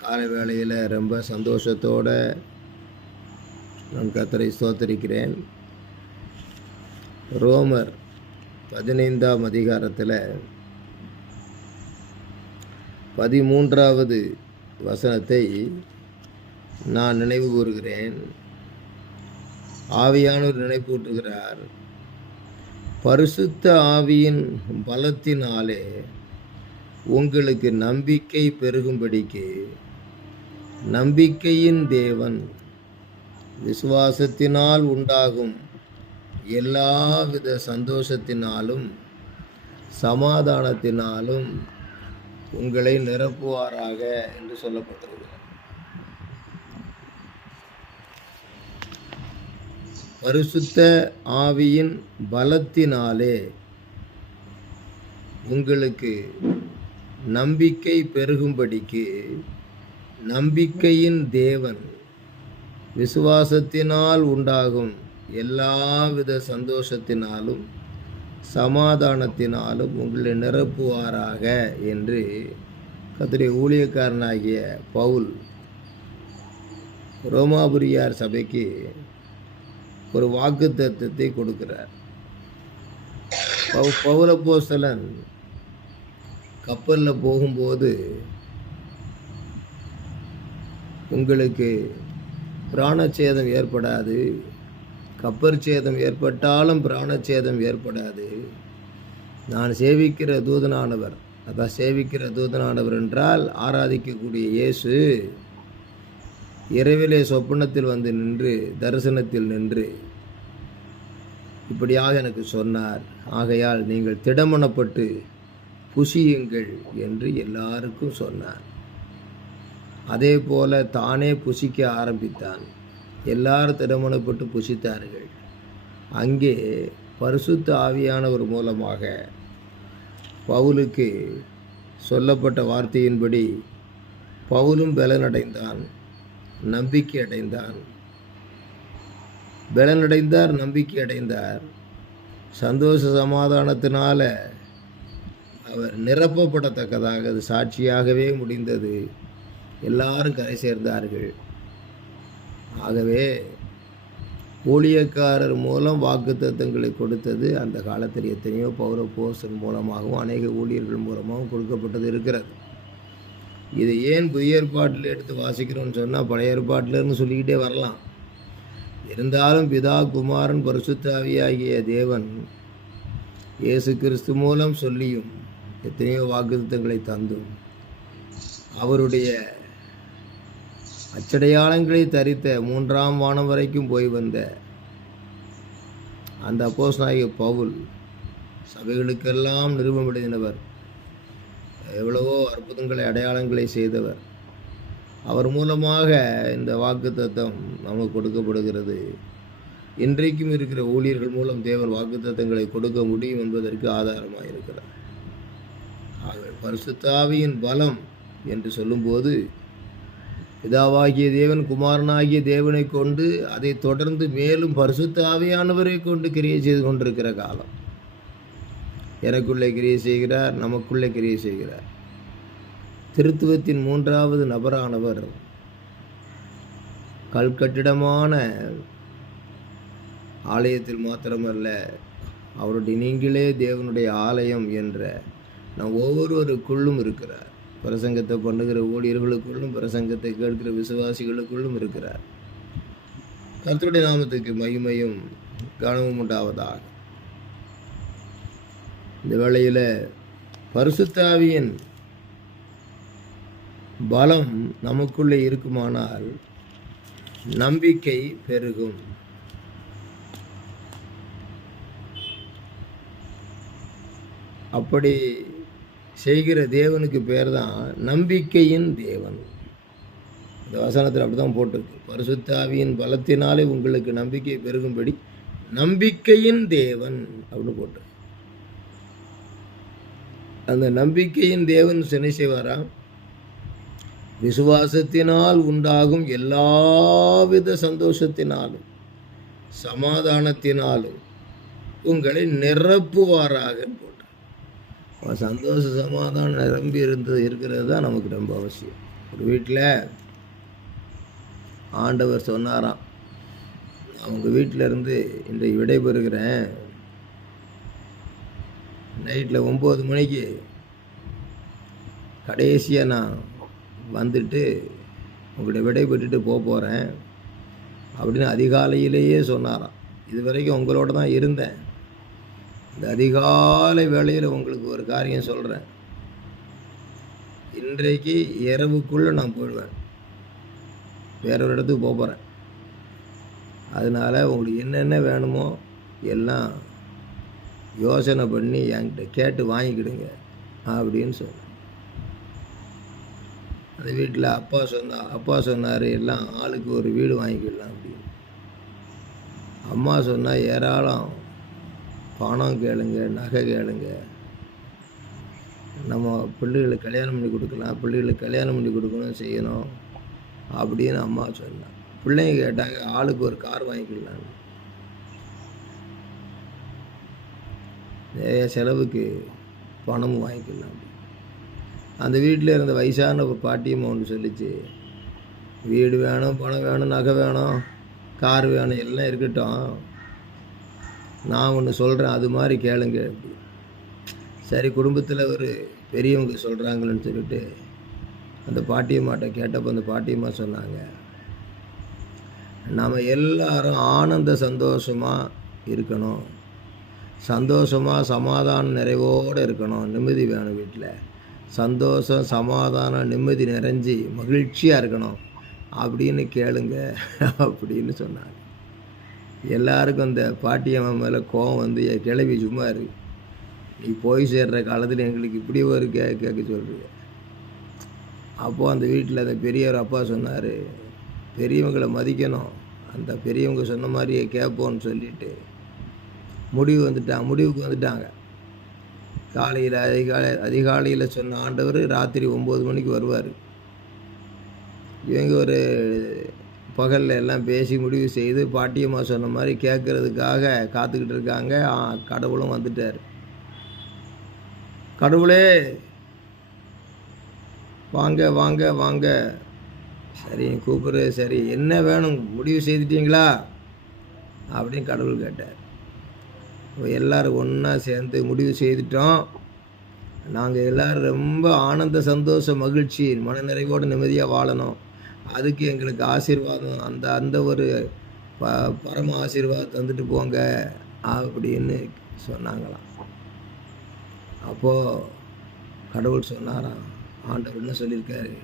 காலை வேளையில் ரொம்ப சந்தோஷத்தோடு நான் கர்த்தரை ஸ்தோத்திரிக்கிறேன். ரோமர் 15ஆம் அதிகாரத்தில் 13வது வசனத்தை நான் நினைவு கூறுகிறேன். ஆவியானவர் நினைப்பூட்டுகிறார், பரிசுத்த ஆவியின் பலத்தினாலே உங்களுக்கு நம்பிக்கை பெருகும்படிக்கு நம்பிக்கையின் தேவன் விசுவாசத்தினால் உண்டாகும் எல்லாவித சந்தோஷத்தினாலும் சமாதானத்தினாலும் உங்களை நிரப்புவாராக என்று சொல்லப்பட்டிருக்கிறது. பரிசுத்த ஆவியின் பலத்தினாலே உங்களுக்கு நம்பிக்கை பெருகும்படிக்கு நம்பிக்கையின் தேவன் விசுவாசத்தினால் உண்டாகும் எல்லாவித சந்தோஷத்தினாலும் சமாதானத்தினாலும் உங்களை நிரப்புவாராக என்று கர்த்தருடைய ஊழியக்காரனாகிய பவுல் ரோமாபுரியார் சபைக்கு ஒரு வாக்குத்தத்தத்தை கொடுக்கிறார். பவுலப்போஸ்தலன் கப்பலில் போகும்போது உங்களுக்கு பிராணச்சேதம் ஏற்படாது, கப்பற் சேதம் ஏற்பட்டாலும் பிராணச்சேதம் ஏற்படாது. நான் சேவிக்கிற தூதனானவர், அதான் சேவிக்கிற தூதனானவர் என்றால் ஆராதிக்கக்கூடிய இயேசு இரவிலே சொப்பனத்தில் வந்து நின்று தரிசனத்தில் நின்று இப்படியாக எனக்கு சொன்னார், ஆகையால் நீங்கள் திடமனப்பட்டு புசியுங்கள் என்று எல்லாருக்கும் சொன்னார். அதே போல தானே புசிக்க ஆரம்பித்தான். எல்லாரும் திடமனப்பட்டு புசித்தார்கள். அங்கே பரிசுத்த ஆவியானவர் மூலமாக பவுலுக்கு சொல்லப்பட்ட வார்த்தையின்படி பவுலும் பலனடைந்தான், நம்பிக்கை அடைந்தான். பலனடைந்தார், நம்பிக்கை அடைந்தார். சந்தோஷ சமாதானத்தினால அவர் நிரப்பப்படத்தக்கதாக அது சாட்சியாகவே முடிந்தது. எல்லாரும் கரை சேர்ந்தார்கள். ஆகவே ஊழியக்காரர் மூலம் வாக்குத்தத்தங்களை கொடுத்தது அந்த காலத்தில் எத்தனையோ பவுலப்போஸ்தலன் மூலமாகவும் அநேக ஊழியர்கள் மூலமாகவும் கொடுக்கப்பட்டது இருக்கிறது. இது ஏன் புதிய ஏற்பாட்டில் எடுத்து வாசிக்கிறோன்னு சொன்னால் பழைய ஏற்பாட்டிலன்னு சொல்லிக்கிட்டே வரலாம். இருந்தாலும் பிதா, குமாரன், பரிசுத்த ஆவியாகிய தேவன் இயேசு கிறிஸ்து மூலம் சொல்லியும் எத்தனையோ வாக்குத்தத்தங்களை தந்தும் அவருடைய அச்சடையாளங்களை தரித்த 3ஆம் வானம் வரைக்கும் போய் வந்த அந்த அப்போஸ்தலனாகிய பவுல் சபைகளுக்கெல்லாம் நிருபமடைந்தவர், எவ்வளவோ அற்புதங்களை அடையாளங்களை செய்தவர். அவர் மூலமாக இந்த வாக்குத்தத்தம் நமக்கு கொடுக்கப்படுகிறது. இன்றைக்கும் இருக்கிற ஊழியர்கள் மூலம் தேவன் வாக்குத்தத்தங்களை கொடுக்க முடியும் என்பதற்கு ஆதாரமாக இருக்கிறார். பரிசுத்த ஆவியின் பலம் என்று சொல்லும்போது பிதாவாகிய தேவன் குமாரனாகிய தேவனை கொண்டு அதை தொடர்ந்து மேலும் பரிசுத்த ஆவியானவரை கொண்டு கிரியை செய்து கொண்டிருக்கிற காலம். எனக்குள்ளே கிரியை செய்கிறார், நமக்குள்ளே கிரியை செய்கிறார். திருத்துவத்தின் 3வது நபரானவர் கல்கட்டிடமான ஆலயத்தில் மாத்திரமல்ல, அவருடைய நீங்களே தேவனுடைய ஆலயம் என்ற நம் ஒவ்வொருவருக்குள்ளும் இருக்கிறார். பிரசங்கத்தை பண்ணுகிற ஊழியர்களுக்குள்ளும் பிரசங்கத்தை கேட்கிற விசுவாசிகளுக்குள்ளும் இருக்கிறார். கர்த்தருடைய நாமத்துக்கு மகிமையும் கனமும் உண்டாவதாக. இந்த வேளையில் பரிசுத்த ஆவியின் பலம் நமக்குள்ளே இருக்குமானால் நம்பிக்கை பெருகும். அப்படி செய்கிற தேவனுக்கு பேர் தான் நம்பிக்கையின் தேவன். இந்த வசனத்தில் அப்படி தான் போட்டிருக்கு, பரிசுத்த ஆவியின் பலத்தினாலே உங்களுக்கு நம்பிக்கை பெருகும்படி நம்பிக்கையின் தேவன் அப்படின்னு போட்டு. அந்த நம்பிக்கையின் தேவன் என்ன செய்வாராம்? விசுவாசத்தினால் உண்டாகும் எல்லாவித சந்தோஷத்தினாலும் சமாதானத்தினாலும் உங்களை நிரப்புவாராக போட்டு. சந்தோஷ சமாதானம் நிரம்பி இருக்கிறது தான் நமக்கு ரொம்ப அவசியம். ஒரு வீட்டில் ஆண்டவர் சொன்னாராம், நான் உங்கள் வீட்டில் இருந்து இன்றைக்கு விடைபெறுகிறேன். நைட்டில் 9 மணிக்கு கடைசியாக நான் வந்துட்டு உங்கள்கிட்ட விடைபெற்றுட்டு போகிறேன் அப்படின்னு அதிகாலையிலேயே சொன்னாராம். இது வரைக்கும் உங்களோட தான் இருந்தேன். இந்த அதிகாலை வேளையில் உங்களுக்கு ஒரு காரியம் சொல்கிறேன். இன்றைக்கு இரவுக்குள்ளே நான் போயிடுவேன், வேற ஒரு இடத்துக்கு போகிறேன். அதனால் உங்களுக்கு என்னென்ன வேணுமோ எல்லாம் யோசனை பண்ணி என்கிட்ட கேட்டு வாங்கிக்கிடுங்க அப்படின்னு சொன்னேன். அந்த வீட்டில் அப்பா சொன்னார் எல்லாம் ஆளுக்கு ஒரு வீடு வாங்கிக்கிடலாம் அப்படின்னு. அம்மா சொன்னால் ஏராளம் பணம் கேளுங்க, நகை கேளுங்க, நம்ம பிள்ளைகளுக்கு கல்யாணம் பண்ணி கொடுக்கலாம், பிள்ளைகளுக்கு கல்யாணம் பண்ணி கொடுக்கணும், செய்யணும் அப்படின்னு அம்மா சொன்னான். பிள்ளைங்க கேட்டாங்க ஆளுக்கு ஒரு கார் வாங்கிக்கலாம், நிறைய செலவுக்கு பணமும் வாங்கிக்கலாம். அந்த வீட்டில் இருந்த வயசான ஒரு பாட்டியம்மா ஒன்று சொல்லிச்சு, வீடு வேணும், பணம் வேணும், நகை வேணும், கார் வேணும், எல்லாம் இருக்கட்டும், நான் ஒன்று சொல்கிறேன் அது மாதிரி கேளுங்க. சரி, குடும்பத்தில் ஒரு பெரியவங்க சொல்கிறாங்களேன்னு சொல்லிட்டு அந்த பாட்டியம்மாட்ட கேட்டப்போ அந்த பாட்டியம்மா சொன்னாங்க, நாம் எல்லாரும் ஆனந்த சந்தோஷமாக இருக்கணும், சந்தோஷமாக சமாதானம் நிறைவோடு இருக்கணும், நிம்மதி வேணும், வீட்டில் சந்தோஷம் சமாதானம் நிம்மதி நிறைஞ்சி மகிழ்ச்சியாக இருக்கணும் அப்படின்னு கேளுங்க அப்படின்னு சொன்னாங்க. எல்லாருக்கும் அந்த பாட்டியம்மா மேலே கோபம் வந்து, கிளவி சும்மா இருக்கு, நீ போய் சேர்ற காலத்தில் எங்களுக்கு இப்படி ஒரு கேட்க சொல்கிறீங்க. அப்போது அந்த வீட்டில் அந்த பெரியவர் அப்பா சொன்னார், பெரியவங்களை மதிக்கணும், அந்த பெரியவங்க சொன்ன மாதிரியே கேட்போன்னு சொல்லிட்டு முடிவுக்கு வந்துட்டாங்க. காலையில் அதிகாலையில் சொன்ன ஆண்டவர் ராத்திரி 9 மணிக்கு வருவார். இவங்க ஒரு பகலில் எல்லாம் பேசி முடிவு செய்து பாட்டியம்மா சொன்ன மாதிரி கேட்கறதுக்காக காத்துக்கிட்டு இருக்காங்க. கடவுளும் வந்துட்டார். கடவுளே வாங்க வாங்க வாங்க, சரி கூப்பிடு, சரி என்ன வேணும், முடிவு செய்துட்டீங்களா அப்படின்னு கடவுள் கேட்டார். எல்லோரும் ஒன்றா சேர்ந்து முடிவு செய்துட்டோம், நாங்கள் எல்லோரும் ரொம்ப ஆனந்த சந்தோஷ மகிழ்ச்சி மனநிறைவோடு நிம்மதியாக வாழணும், அதுக்கு எங்களுக்கு ஆசீர்வாதம், அந்த ஒரு பரம ஆசீர்வாதம் தந்துட்டு போங்க அப்படின்னு சொன்னாங்களாம். அப்போது கடவுள் சொன்னாராம், ஆண்டவர் என்ன சொல்லியிருக்காரு,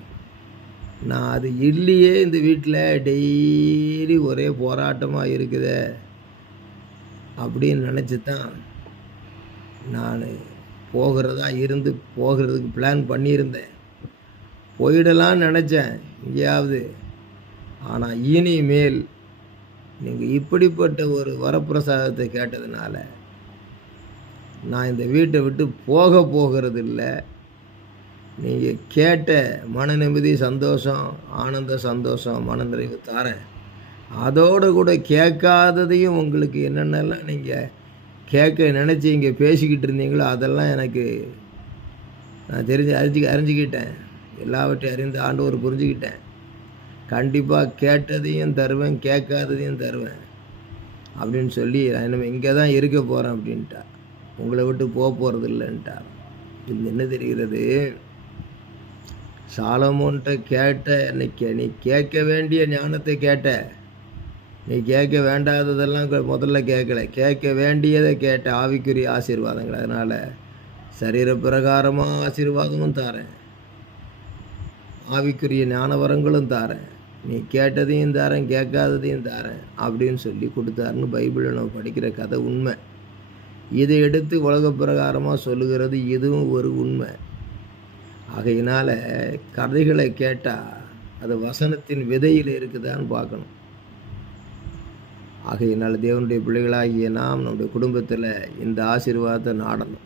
நான் அது இல்லையே இந்த வீட்டில் டெய்லி ஒரே போராட்டமாக இருக்குதே அப்படின்னு நினச்சி தான் நான் போகிறதுக்கு பிளான் பண்ணியிருந்தேன், போயிடலான்னு நினச்சேன் எங்கேயாவது. ஆனால் இனிமேல் நீங்கள் இப்படிப்பட்ட ஒரு வரப்பிரசாதத்தை கேட்டதுனால நான் இந்த வீட்டை விட்டு போகிறது இல்லை. நீங்கள் கேட்ட மன நிம்மதி, சந்தோஷம், ஆனந்த சந்தோஷம், மன நிறைவு தாரேன். அதோடு கூட கேட்காததையும் உங்களுக்கு என்னென்னலாம் நீங்கள் கேட்க நினச்சி இங்கே பேசிக்கிட்டு இருந்தீங்களோ அதெல்லாம் எனக்கு நான் அறிஞ்சிக்கிட்டேன். எல்லாவற்றையும் அறிந்து ஆண்டவர் புரிஞ்சுக்கிட்டேன். கண்டிப்பாக கேட்டதையும் தருவேன், கேட்காததையும் தருவேன் அப்படின்னு சொல்லி நான் இங்கே தான் இருக்க போகிறேன் அப்படின்ட்டார். உங்களை விட்டு போகிறது இல்லைன்ட்டார். இது என்ன தெரிகிறது, சாலமோன்கிட்ட கேட்ட நீ கேட்க வேண்டிய ஞானத்தை கேட்ட, நீ கேட்க வேண்டாததெல்லாம் முதல்ல கேட்கல, கேட்க வேண்டியதை கேட்ட ஆவிக்குரிய ஆசீர்வாதங்கள். அதனால் சரீர பிரகாரமாக ஆசீர்வாதமும் தாரேன், ஆவிக்குரிய ஞானவரங்களும் தாரேன், நீ கேட்டதையும் தாரேன், கேட்காததையும் தாரேன் அப்படின்னு சொல்லி கொடுத்தாருன்னு பைபிளில் நம்ம படிக்கிற கதை உண்மை. இதை எடுத்து உலக பிரகாரமாக சொல்லுகிறது இதுவும் ஒரு உண்மை. ஆகையினால் கதைகளை கேட்டால் அது வசனத்தின் விதையில் இருக்குதான்னு பார்க்கணும். ஆகையினால் தேவனுடைய பிள்ளைகளாகிய நாம் நம்முடைய குடும்பத்தில் இந்த ஆசீர்வாதத்தை நாடணும்.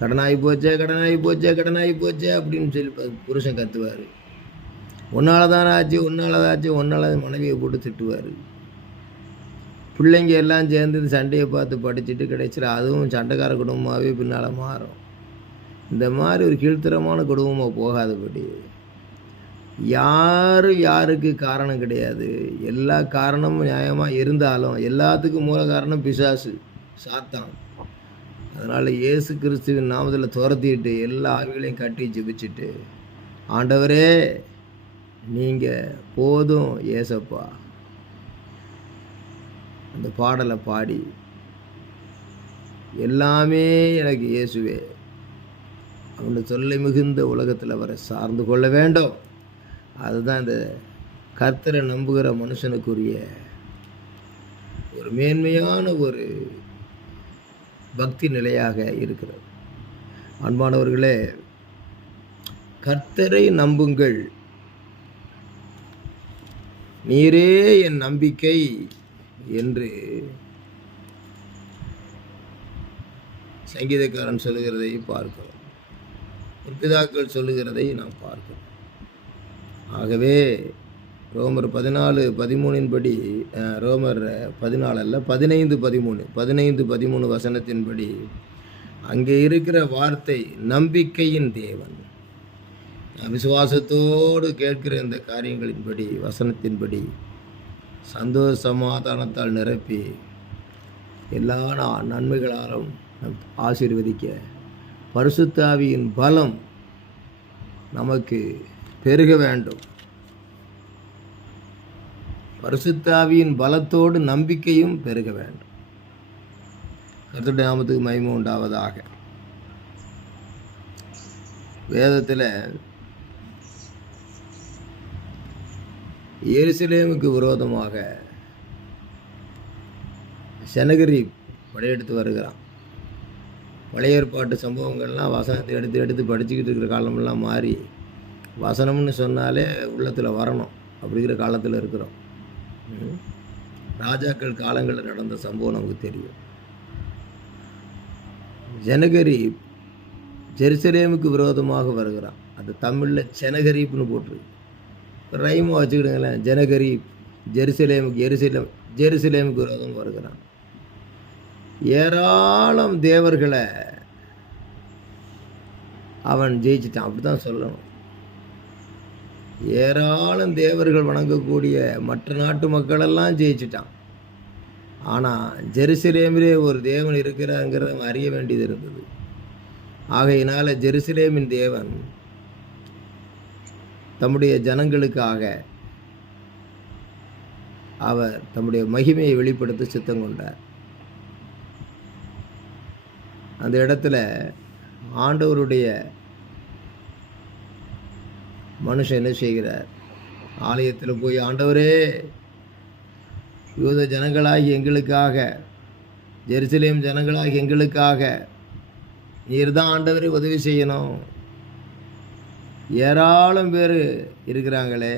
கடனாகி போச்சே அப்படின்னு சொல்லி புருஷன் கத்துவார், உன்னால தான் ஆச்சு, உன்னால மனைவியை போட்டு திட்டுவார். பிள்ளைங்க எல்லாம் சேர்ந்து சண்டையை பார்த்து படிச்சுட்டு கிடைச்சிட அதுவும் சண்டைக்கார குடும்பமாகவே பின்னால் மாறும். இந்த மாதிரி ஒரு கீழ்த்தரமான குடும்பமாக போகாதபடி, யாரும் யாருக்கு காரணம் கிடையாது. எல்லா காரணமும் நியாயமாக இருந்தாலும் எல்லாத்துக்கும் மூல காரணம் பிசாசு, சாத்தான். அதனால் இயேசு கிறிஸ்துவின் நாமத்தில் துரத்திட்டு எல்லா ஆவிகளையும் கட்டி ஜெபிச்சுட்டு, ஆண்டவரே நீங்கள் போதும் ஏசப்பா, அந்த பாடலை பாடி, எல்லாமே எனக்கு இயேசுவே, அவனுடைய தொல்லை மிகுந்த உலகத்தில் அவரை சார்ந்து கொள்ள வேண்டும். அதுதான் இந்த கர்த்தரை நம்புகிற மனுஷனுக்குரிய ஒரு மேன்மையான ஒரு பக்தி நிலையாக இருக்கிறது. அன்பானவர்களே, கர்த்தரை நம்புங்கள், நீரே என் நம்பிக்கை என்று சங்கீதக்காரன் சொல்லுகிறதை பார்க்கிறோம். பிதாக்கள் சொல்லுகிறதை நாம் பார்க்கிறோம். ஆகவே ரோமர் 14:13 படி, ரோமர் 14 அல்ல 15:13 வசனத்தின்படி அங்கே இருக்கிற வார்த்தை நம்பிக்கையின் தேவன். விசுவாசத்தோடு கேட்கிற இந்த காரியங்களின்படி, வசனத்தின்படி சந்தோஷ சமாதானத்தால் நிரப்பி எல்லா நன்மைகளாலும் ஆசீர்வதிக்க பரிசுத்த ஆவியின் பலம் நமக்கு பெருக வேண்டும். பரிசுத்த ஆவியின் பலத்தோடு நம்பிக்கையும் பெருக வேண்டும். கர்த்தருடைய நாமத்துக்கு மகிமை உண்டாவதாக. வேதத்தில் எருசலேமுக்கு விரோதமாக செனகெரிப் படையெடுத்து வருகிறான். பழைய ஏற்பாட்டு சம்பவங்கள்லாம் வசனத்தை எடுத்து படிச்சுக்கிட்டு இருக்கிற காலமெல்லாம் மாறி, வசனம்னு சொன்னாலே உள்ளத்தில் வரணும் அப்படிங்கிற காலத்தில் இருக்கிறோம். ராஜாக்கள் காலங்களில் நடந்த சம்பவம் நமக்கு தெரியும். செனகெரிப் ஜெருசலேமுக்கு விரோதமாக வருகிறான். அது தமிழில் செனகெரிப்னு போட்டிருக்கு. ரைமாக வச்சுக்கிடுங்களேன். ஜெனகெரிப் ஜெருசலேமுக்கு விரோதம் வருகிறான். ஏராளம் தேவர்களை அவன் ஜெயிச்சிட்டான், அப்படி தான் சொல்லணும். ஏராளம் தேவர்கள் வணங்கக்கூடிய மற்ற நாட்டு மக்களெல்லாம் ஜெயிச்சிட்டான். ஆனால் ஜெருசலேமிலே ஒரு தேவன் இருக்கிறாங்கிறத அவன் அறிய வேண்டியது இருந்தது. ஆகையினால் ஜெருசலேமின் தேவன் தம்முடைய ஜனங்களுக்காக அவர் தம்முடைய மகிமையை வெளிப்படுத்த சித்தம் கொண்டார். அந்த இடத்துல ஆண்டவருடைய மனுஷன் என்ன செய்கிறார்? ஆலயத்தில் போய், ஆண்டவரே, யூத ஜனங்களாகி எங்களுக்காக, ஜெருசலேம் ஜனங்களாகி எங்களுக்காக நீர் தான் ஆண்டவரை உதவி செய்யணும். ஏராளம் பேர் இருக்கிறாங்களே,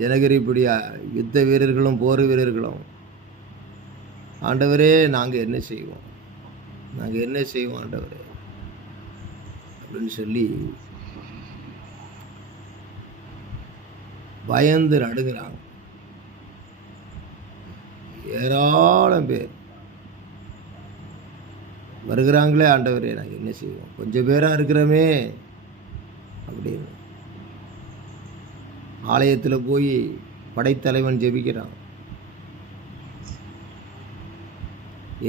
ஜனகரிப்படியா யுத்த வீரர்களும் போர் வீரர்களும். ஆண்டவரே, நாங்கள் என்ன செய்வோம் ஆண்டவரே அப்படின்னு சொல்லி பயந்து நடுகிறாங்க. ஏராளம் பேர் வருகிறாங்களே, ஆண்டவரே நாங்கள் என்ன செய்வோம், கொஞ்சம் பேராக இருக்கிறோமே அப்படின்னு. ஆலயத்தில் போய் படைத்தலைவன் ஜெபிக்கிறான்.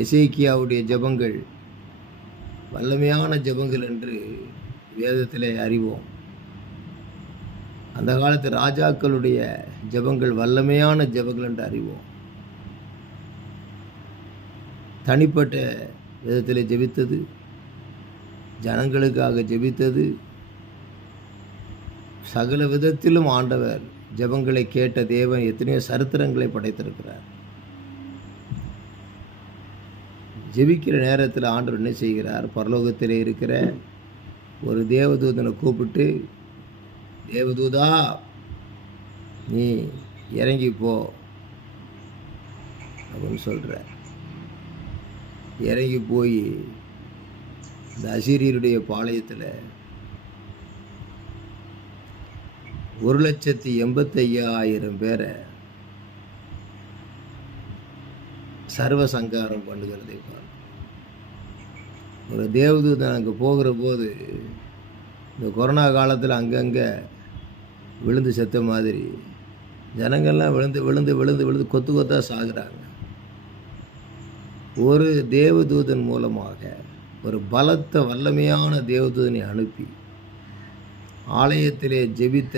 எசேக்கியாவுடைய ஜெபங்கள் வல்லமையான ஜெபங்கள் என்று வேதத்திலே அறிவோம். அந்த காலத்து ராஜாக்களுடைய ஜெபங்கள் வல்லமையான ஜெபங்கள் என்று அறிவோம். தனிப்பட்ட விதத்தில் ஜெபித்தது, ஜனங்களுக்காக ஜெபித்தது, சகல விதத்திலும் ஆண்டவர் ஜெபங்களை கேட்ட தேவன் எத்தனையோ சரித்திரங்களை படைத்திருக்கிறார். ஜெபிக்கிற நேரத்தில் ஆண்டவர் என்ன செய்கிறார்? பரலோகத்தில் இருக்கிற ஒரு தேவதூதனை கூப்பிட்டு, தேவதூதா நீ இறங்கி போ அப்படின்னு சொல்கிறார். இறங்கி போய் இந்த அசீரியருடைய பாளையத்தில் 1,85,000 பேரை சர்வசங்காரம் பண்ணுகிறதை பார்க்கும். ஒரு தேவதூதன் அங்கே போகிற போது இந்த கொரோனா காலத்தில் அங்கங்கே விழுந்து செத்த மாதிரி ஜனங்கள்லாம் விழுந்து விழுந்து விழுந்து விழுந்து கொத்து கொத்தாக சாகுறாங்க. ஒரு தேவதூதன் மூலமாக, ஒரு பலத்த வல்லமையான தேவதூதனை அனுப்பி ஆலயத்திலே ஜெபித்த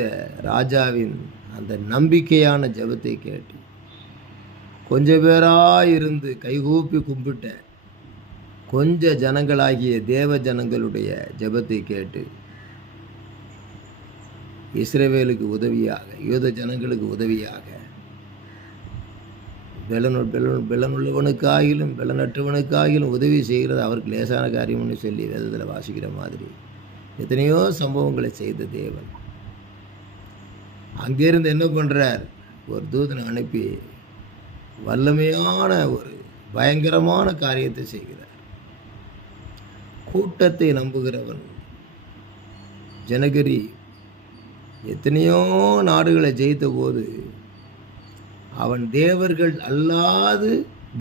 ராஜாவின் அந்த நம்பிக்கையான ஜெபத்தை கேட்டு கொஞ்சம் பேராக இருந்து கைகூப்பி கும்பிட்ட கொஞ்ச ஜனங்களாகிய தேவ ஜனங்களுடைய ஜெபத்தை கேட்டு இஸ்ரவேலுக்கு உதவியாக, யூத ஜனங்களுக்கு உதவியாக, பெலனுள்ளவனுக்காகிலும் பெலனற்றவனுக்காகிலும் உதவி செய்கிறது அவருக்கு லேசான காரியம்னு சொல்லி வேதத்தில் வாசிக்கிற மாதிரி எத்தனையோ சம்பவங்களை செய்த தேவன் அங்கேருந்து என்ன பண்ணுறார்? ஒரு தூதனை அனுப்பி வல்லமையான ஒரு பயங்கரமான காரியத்தை செய்கிறார். கூட்டத்தை நம்புகிறவன் ஜனகரி எத்தனையோ நாடுகளை ஜெயித்த போது அவன் தேவர்கள் அல்லாது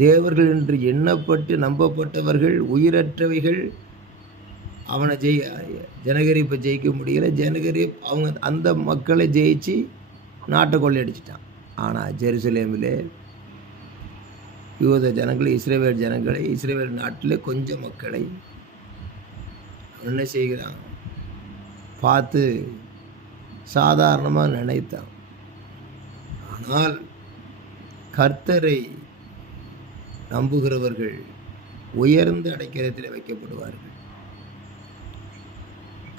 தேவர்கள் என்று எண்ணப்பட்டு நம்பப்பட்டவர்கள் உயிரற்றவைகள் அவனை ஜனகரி இப்போ ஜெயிக்க முடியல. ஜனகரி அவங்க அந்த மக்களை ஜெயிச்சு நாட்டை கொள்ளையடிச்சிட்டான். ஆனால் ஜெருசலேமில் யூத ஜனங்களை, இஸ்ரவேல் ஜனங்களை, இஸ்ரவேல் நாட்டில் கொஞ்சம் மக்களை என்ன செய்கிறான் பார்த்து சாதாரணமாக நினைத்தான். ஆனால் கர்த்தரை நம்புகிறவர்கள் உயர்ந்த அடைக்கலத்தில் வைக்கப்படுவார்கள்.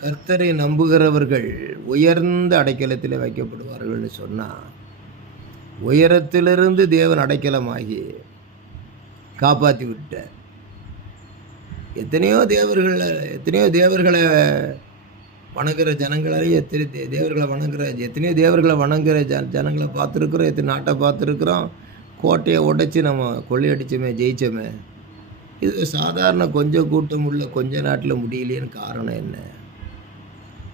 கர்த்தரை நம்புகிறவர்கள் உயர்ந்த அடைக்கலத்தில் வைக்கப்படுவார்கள்னு சொன்னால் உயரத்திலிருந்து தேவன் அடைக்கலமாகி காப்பாற்றி விட்டார். எத்தனையோ தேவர்களை வணங்குகிற ஜனங்களையும் எத்தனையோ தேவர்களை வணங்குகிற ஜனங்களை பார்த்துருக்குறோம். எத்தனை நாட்டை பார்த்துருக்குறோம். கோட்டையை உடைச்சி நம்ம கொள்ளையடிச்சோமே, ஜெயிச்சோமே. இது சாதாரண கொஞ்சம் கூட்டம் உள்ள கொஞ்ச நாட்டில் முடியலையேன்னு காரணம் என்ன?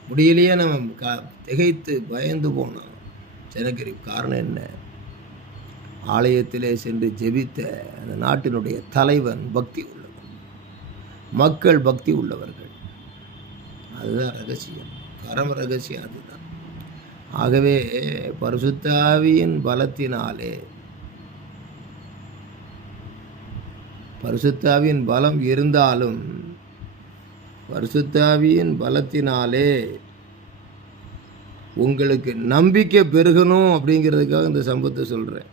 முடியலையே நம்ம திகைத்து பயந்து போனோம். ஜனகரி காரணம் என்ன? ஆலயத்திலே சென்று ஜெபித்த அந்த நாட்டினுடைய தலைவன் பக்தி உள்ளவன், மக்கள் பக்தி உள்ளவர்கள். அதுதான் ரகசியம், பரம ரகசியம் அதுதான். ஆகவே பரிசுத்த ஆவியின் பலத்தினாலே, பரிசுத்த ஆவியின் பலம் இருந்தாலும் பரிசுத்த ஆவியின் பலத்தினாலே உங்களுக்கு நம்பிக்கை பெருகணும் அப்படிங்கிறதுக்காக இந்த சம்பவத்தை சொல்கிறேன்.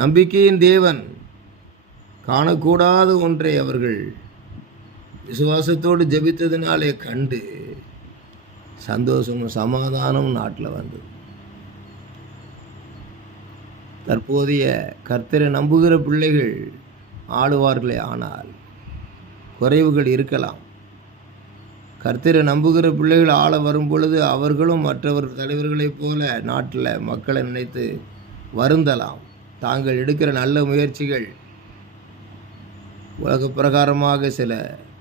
நம்பிக்கையின் தேவன் காணக்கூடாத ஒன்றை அவர்கள் விசுவாசத்தோடு ஜெபித்ததினாலே கண்டு சந்தோஷமும் சமாதானமும் நாட்டில் வந்தது. தற்போதைய கர்த்தரை நம்புகிற பிள்ளைகள் ஆளுவார்களே, ஆனால் குறைவுகள் இருக்கலாம். கர்த்தரை நம்புகிற பிள்ளைகள் ஆள வரும் பொழுது அவர்களும் மற்றவர் தலைவர்களைப் போல நாட்டில் மக்களை நினைத்து வருந்தலாம். தாங்கள் எடுக்கிற நல்ல முயற்சிகள் உலக பிரகாரமாக சில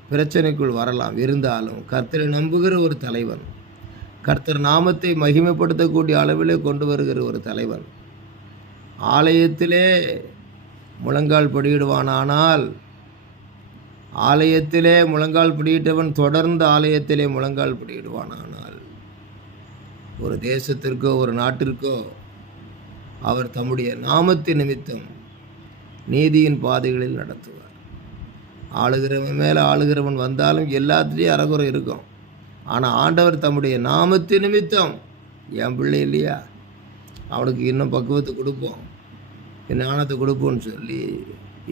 பிரச்சனைக்குள் வரலாம். இருந்தாலும் கர்த்தரை நம்புகிற ஒரு தலைவன், கர்த்தர் நாமத்தை மகிமைப்படுத்தக்கூடிய அளவிலே கொண்டு வருகிற ஒரு தலைவன் ஆலயத்திலே முழங்கால் படியிடுவானானால், ஆலயத்திலே முழங்கால் படியிட்டவன் தொடர்ந்து ஆலயத்திலே முழங்கால் படியிடுவானானால், ஒரு தேசத்திற்கோ ஒரு நாட்டிற்கோ அவர் தம்முடைய நாமத்தின் நிமித்தம் நீதியின் பாதைகளில் நடத்துவார். ஆளுகிறவன் மேலே ஆளுகிறவன் வந்தாலும் எல்லாத்துலேயும் அறகுறை இருக்கும். ஆனால் ஆண்டவர் தம்முடைய நாமத்தின் நிமித்தம், என் பிள்ளை இல்லையா, அவனுக்கு இன்னும் பக்குவத்தை கொடுப்போம், ஞானத்தை கொடுப்போம்னு சொல்லி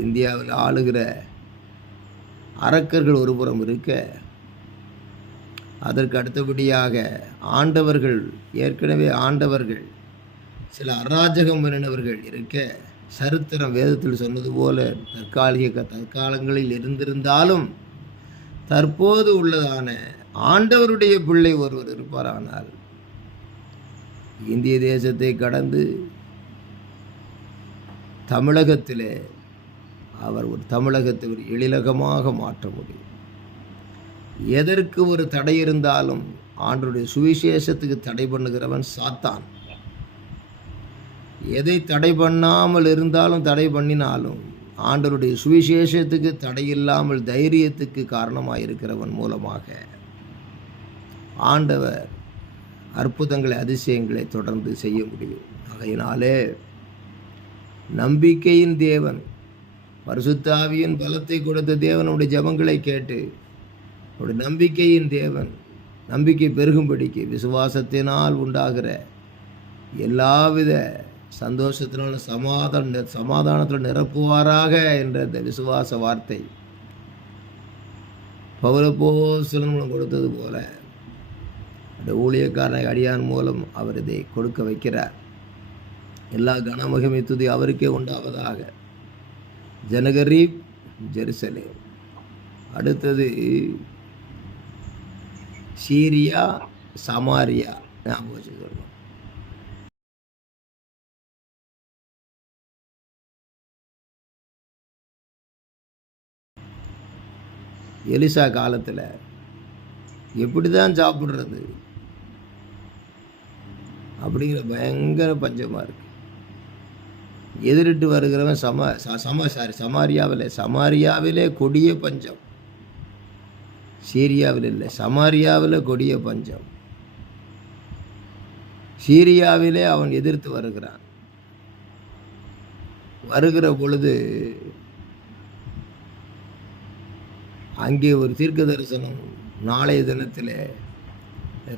இந்தியாவில் ஆளுகிற அரக்கர்கள் ஒரு புறம் இருக்க, அதற்கு அடுத்தபடியாக ஆண்டவர்கள், ஏற்கனவே ஆண்டவர்கள் சில அராஜகம் பண்ணினவர்கள் இருக்க, சரித்திரம் வேதத்தில் சொன்னது போல தற்காலங்களில் இருந்திருந்தாலும் தற்போது உள்ளதான ஆண்டவருடைய பிள்ளை ஒருவர் இருப்பாரானால் இந்திய தேசத்தை கடந்து தமிழகத்திலே அவர் ஒரு தமிழகத்தை ஒரு எழிலகமாக மாற்ற முடியும். எதற்கு ஒரு தடை இருந்தாலும் ஆண்டவருடைய சுவிசேஷத்துக்கு தடை பண்ணுகிறவன் சாத்தான். எதை தடை பண்ணாமல் இருந்தாலும் தடை பண்ணினாலும் ஆண்டவருடைய சுவிசேஷத்துக்கு தடையில்லாமல் தைரியத்துக்கு காரணமாக இருக்கிறவன் மூலமாக ஆண்டவர் அற்புதங்களை அதிசயங்களை தொடர்ந்து செய்ய முடியும். ஆகையினாலே நம்பிக்கையின் தேவன், பரிசுத்த ஆவியின் பலத்தை கொடுத்த தேவன் நம்முடைய ஜெபங்களை கேட்டு, நம்முடைய நம்பிக்கையின் தேவன் நம்பிக்கை பெருகும்படிக்கு விசுவாசத்தினால் உண்டாகிற எல்லாவித சந்தோஷத்தினாலும் சமாதானத்தில் நிரப்புவாராக என்ற இந்த விசுவாச வார்த்தை பவுலப்போஸ்தலன் மூலம் கொடுத்தது போல அந்த ஊழியக்காரனை அடியான் மூலம் அவர் இதை கொடுக்க வைக்கிறார். எல்லா கனமகிமை துதி அவருக்கே உண்டாவதாக. ஜனகரீப் ஜெருசலேம். அடுத்தது சீரியா சமாரியா. ஞாபகம் வச்சுக்கணும். எலிசா காலத்தில் எப்படி தான் சாப்பிட்றது அப்படிங்கிற பயங்கர பஞ்சமாக இருக்கு. எதிரிட்டு வருகிறவன் சமாரியாவிலே கொடிய பஞ்சம். சீரியாவில் இல்லை, சமாரியாவில் கொடிய பஞ்சம். சீரியாவிலே அவன் எதிர்த்து வருகிற பொழுது அங்கே ஒரு தீர்க்க தரிசனம், நாளைய தினத்தில்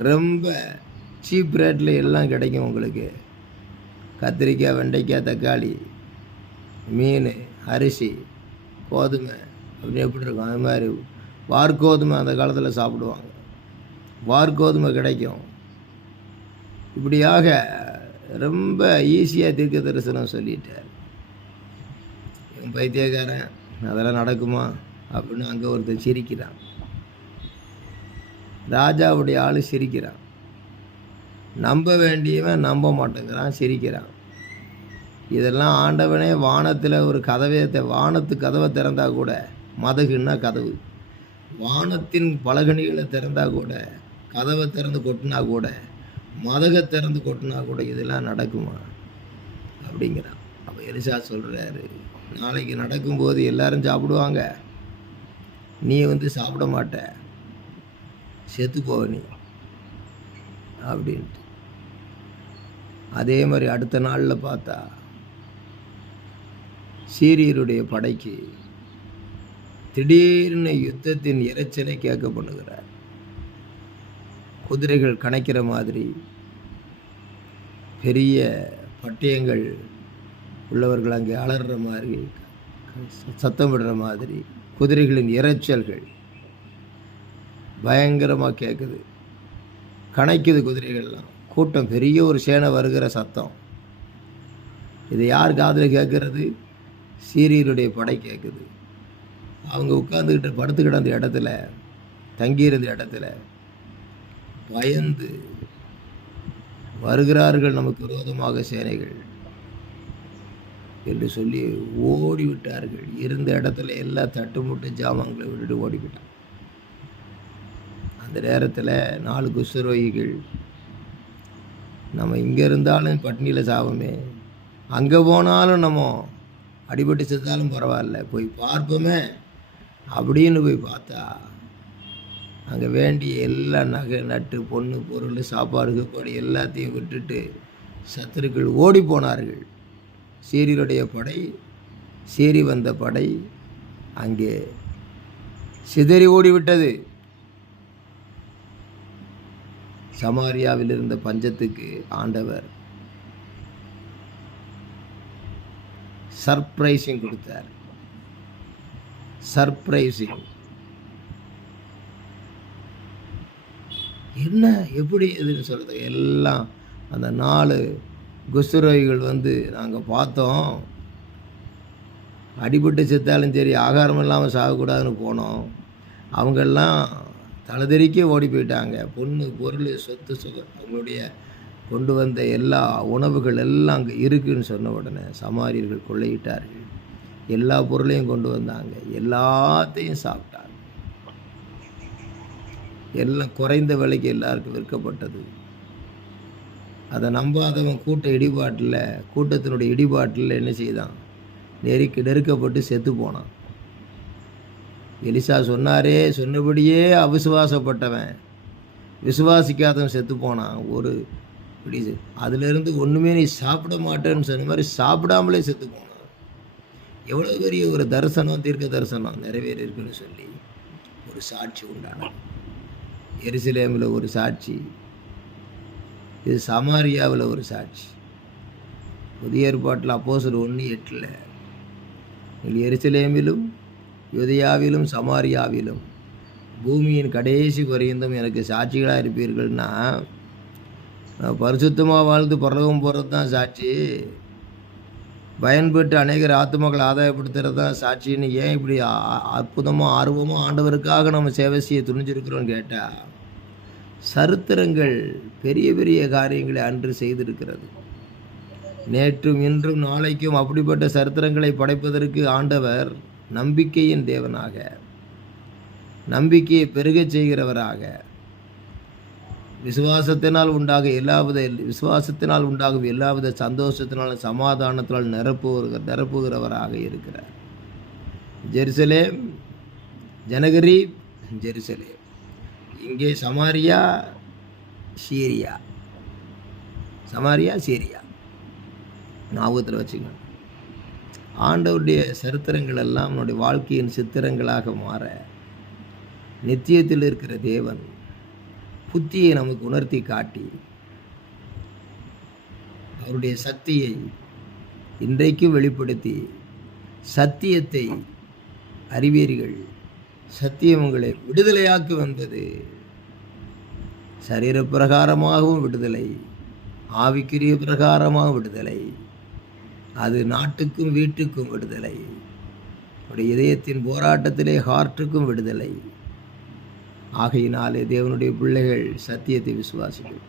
ரொம்ப சீப் ரேட்டில் எல்லாம் கிடைக்கும் உங்களுக்கு. கத்திரிக்காய், வெண்டைக்காய், தக்காளி, மீன், அரிசி, கோதுமை அப்படின்னு எப்படி இருக்கும் அது மாதிரி வார்கோதுமை அந்த காலத்தில் சாப்பிடுவாங்க. வார்கோதுமை கிடைக்கும். இப்படியாக ரொம்ப ஈஸியாக தீர்க்க தரிசனம் சொல்லிட்டார். என் பைத்தியக்காரன் அதெல்லாம் நடக்குமா அப்படின்னு அங்கே ஒருத்தர் சிரிக்கிறான். ராஜாவுடைய ஆள் சிரிக்கிறான். நம்ப வேண்டியவன் நம்ப மாட்டேங்கிறான், சிரிக்கிறான். இதெல்லாம் ஆண்டவனே வானத்தில் ஒரு வானத்து கதவை திறந்தா கூட, மதகுன்னா கதவு, வானத்தின் பலகணிகளை திறந்தா கூட, கதவை திறந்து கொட்டினா கூட, மதகை திறந்து கொட்டினா கூட இதெல்லாம் நடக்குமா அப்படிங்கிறான். அப்போ எலிசா சொல்கிறாரு, நாளைக்கு நடக்கும்போது எல்லாரும் சாப்பிடுவாங்க, நீ சாப்பிட மாட்ட, செத்து போவ நீ அப்படின்ட்டு. அதே மாதிரி அடுத்த நாளில் பார்த்தா சீரியருடைய படைக்கு திடீர்னு யுத்தத்தின் இரைச்சலை கேட்க பண்ணுகிறார். குதிரைகள் கணைக்கிற மாதிரி, பெரிய பட்டயங்கள் உள்ளவர்கள் அங்கே அலறுற மாதிரி, சத்தம் விடுற மாதிரி, குதிரைகளின் இரைச்சல்கள் பயங்கரமாக கேட்குது. கணைக்குது குதிரைகள்லாம். கூட்டம், பெரிய ஒரு சேனை வருகிற சத்தம். இதை யார் காதில் கேட்கறது? சீரியருடைய படை கேட்குது. அவங்க உட்காந்துக்கிட்டு படுத்து கிடந்த இடத்துல, தங்கியிருந்த இடத்துல பயந்து வருகிறார்கள் நமக்கு விரோதமாக சேனைகள் என்று சொல்லி ஓடிவிட்டார்கள். இருந்த இடத்துல எல்லா தட்டுமுட்டு ஜாமான்களை விட்டுட்டு ஓடிவிட்டாங்க. அந்த நேரத்தில் 4 குஷ்டரோகிகள், நம்ம இங்கே இருந்தாலும் பட்னியில் சாவமே, அங்கே போனாலும் நம்ம அடிபட்டு செத்தாலும் பரவாயில்ல, போய் பார்ப்போமே அப்படின்னு போய் பார்த்தா அங்கே வேண்டிய எல்லா நகை நட்டு பொண்ணு பொருள் சாப்பாடு கொடி எல்லாத்தையும் விட்டுட்டு சத்துருக்கள் ஓடி போனார்கள். சீரியருடைய படை, சீறி வந்த படை அங்கே சிதறி ஓடிவிட்டது. சமாரியாவில் இருந்த பஞ்சத்துக்கு ஆண்டவர் சர்ப்ரைசிங் கொடுத்தார். சர்ப்ரைசிங் என்ன, எப்படி எதுன்னு சொல்கிறது? எல்லாம் அந்த 4 குஷ்டரோகிகள் நாங்கள் பார்த்தோம், அடிபட்டு செத்தாலும் சரி ஆகாரம் இல்லாமல் சாகக்கூடாதுன்னு போனோம், அவங்கெல்லாம் தலைதெறிக்க ஓடி போயிட்டாங்க. பொண்ணு பொருள் சொத்து சுகம் அவங்களுடைய கொண்டு வந்த எல்லா உணவுகள் எல்லாம் அங்கே இருக்குதுன்னு சொன்ன உடனே சமாரியர்கள் கொள்ளையிட்டார்கள். எல்லா பொருளையும் கொண்டு வந்தாங்க, எல்லாத்தையும் சாப்பிட்டாங்க. எல்லாம் குறைந்த விலைக்கு எல்லாருக்கும் விற்கப்பட்டது. அதை நம்பாதவன் கூட்டத்தினுடைய இடிபாட்டில் என்ன செய்தான்? நெருக்கப்பட்டு செத்து போனான். எலிசா சொன்னாரே, சொன்னபடியே அவிசுவாசப்பட்டவன் விசுவாசிக்காதவன் செத்து போனான். ஒரு இப்படி அதிலிருந்து ஒன்றுமே நீ சாப்பிட மாட்டேன்னு சொன்ன மாதிரி சாப்பிடாமலே செத்து போனான். எவ்வளோ பெரிய ஒரு தரிசனம், தீர்க்க தரிசனம் நிறைவேறியிருக்குன்னு சொல்லி ஒரு சாட்சி உண்டானது. எருசலேமில் ஒரு சாட்சி, இது சமாரியாவில் ஒரு சாட்சி. புதிய ஏற்பாட்டில் அப்போஸ்தலர் 1:8 எருசலேமிலும் யூதேயாவிலும் சமாரியாவிலும் பூமியின் கடைசி பரியந்தம் எனக்கு சாட்சிகளாக இருப்பீர்கள்னா, பரிசுத்தமாக வாழ்ந்து பரலோகம் போகிறது தான் சாட்சி, பயன்பெற்று அநேகர் ஆத்துமக்களை ஆதாயப்படுத்துறது தான் சாட்சின்னு ஏன் இப்படி அற்புதமாக ஆர்வமாக ஆண்டவருக்காக நம்ம சேவை செய்ய துணிஞ்சிருக்கிறோன்னு கேட்டால், சரித்திரங்கள் பெரிய பெரிய காரியங்களை அன்று செய்திருக்கிறது. நேற்றும் இன்றும் நாளைக்கும் அப்படிப்பட்ட சரித்திரங்களை படைப்பதற்கு ஆண்டவர் நம்பிக்கையின் தேவனாக, நம்பிக்கையை பெருகச் செய்கிறவராக, விசுவாசத்தினால் உண்டாகும் எல்லாவித சந்தோஷத்தினாலும் சமாதானத்தினால் நிரப்புகிறவராக இருக்கிறார். ஜெருசலேம், ஜனகரீப், ஜெருசலேம். இங்கே சமாரியா, சீரியா. சமாரியா, சீரியா ஞாபகத்தில் வச்சுக்கணும். ஆண்டவருடைய சரித்திரங்கள் எல்லாம் நம்முடைய வாழ்க்கையின் சித்திரங்களாக மாற நித்தியத்தில் இருக்கிற தேவன் புத்தியை நமக்கு உணர்த்தி காட்டி அவருடைய சக்தியை இன்றைக்கு வெளிப்படுத்தி சத்தியத்தை அறிவீர்கள், சத்தியம் உங்களை விடுதலையாக்கும் என்பது சரீர பிரகாரமாகவும் விடுதலை, ஆவிக்குரிய பிரகாரமாகவும் விடுதலை, அது நாட்டுக்கும் வீட்டுக்கும் விடுதலை, அவருடைய இதயத்தின் போராட்டத்திலே ஹார்ட்டுக்கும் விடுதலை. ஆகையினாலே தேவனுடைய பிள்ளைகள் சத்தியத்தை விசுவாசிக்கும்.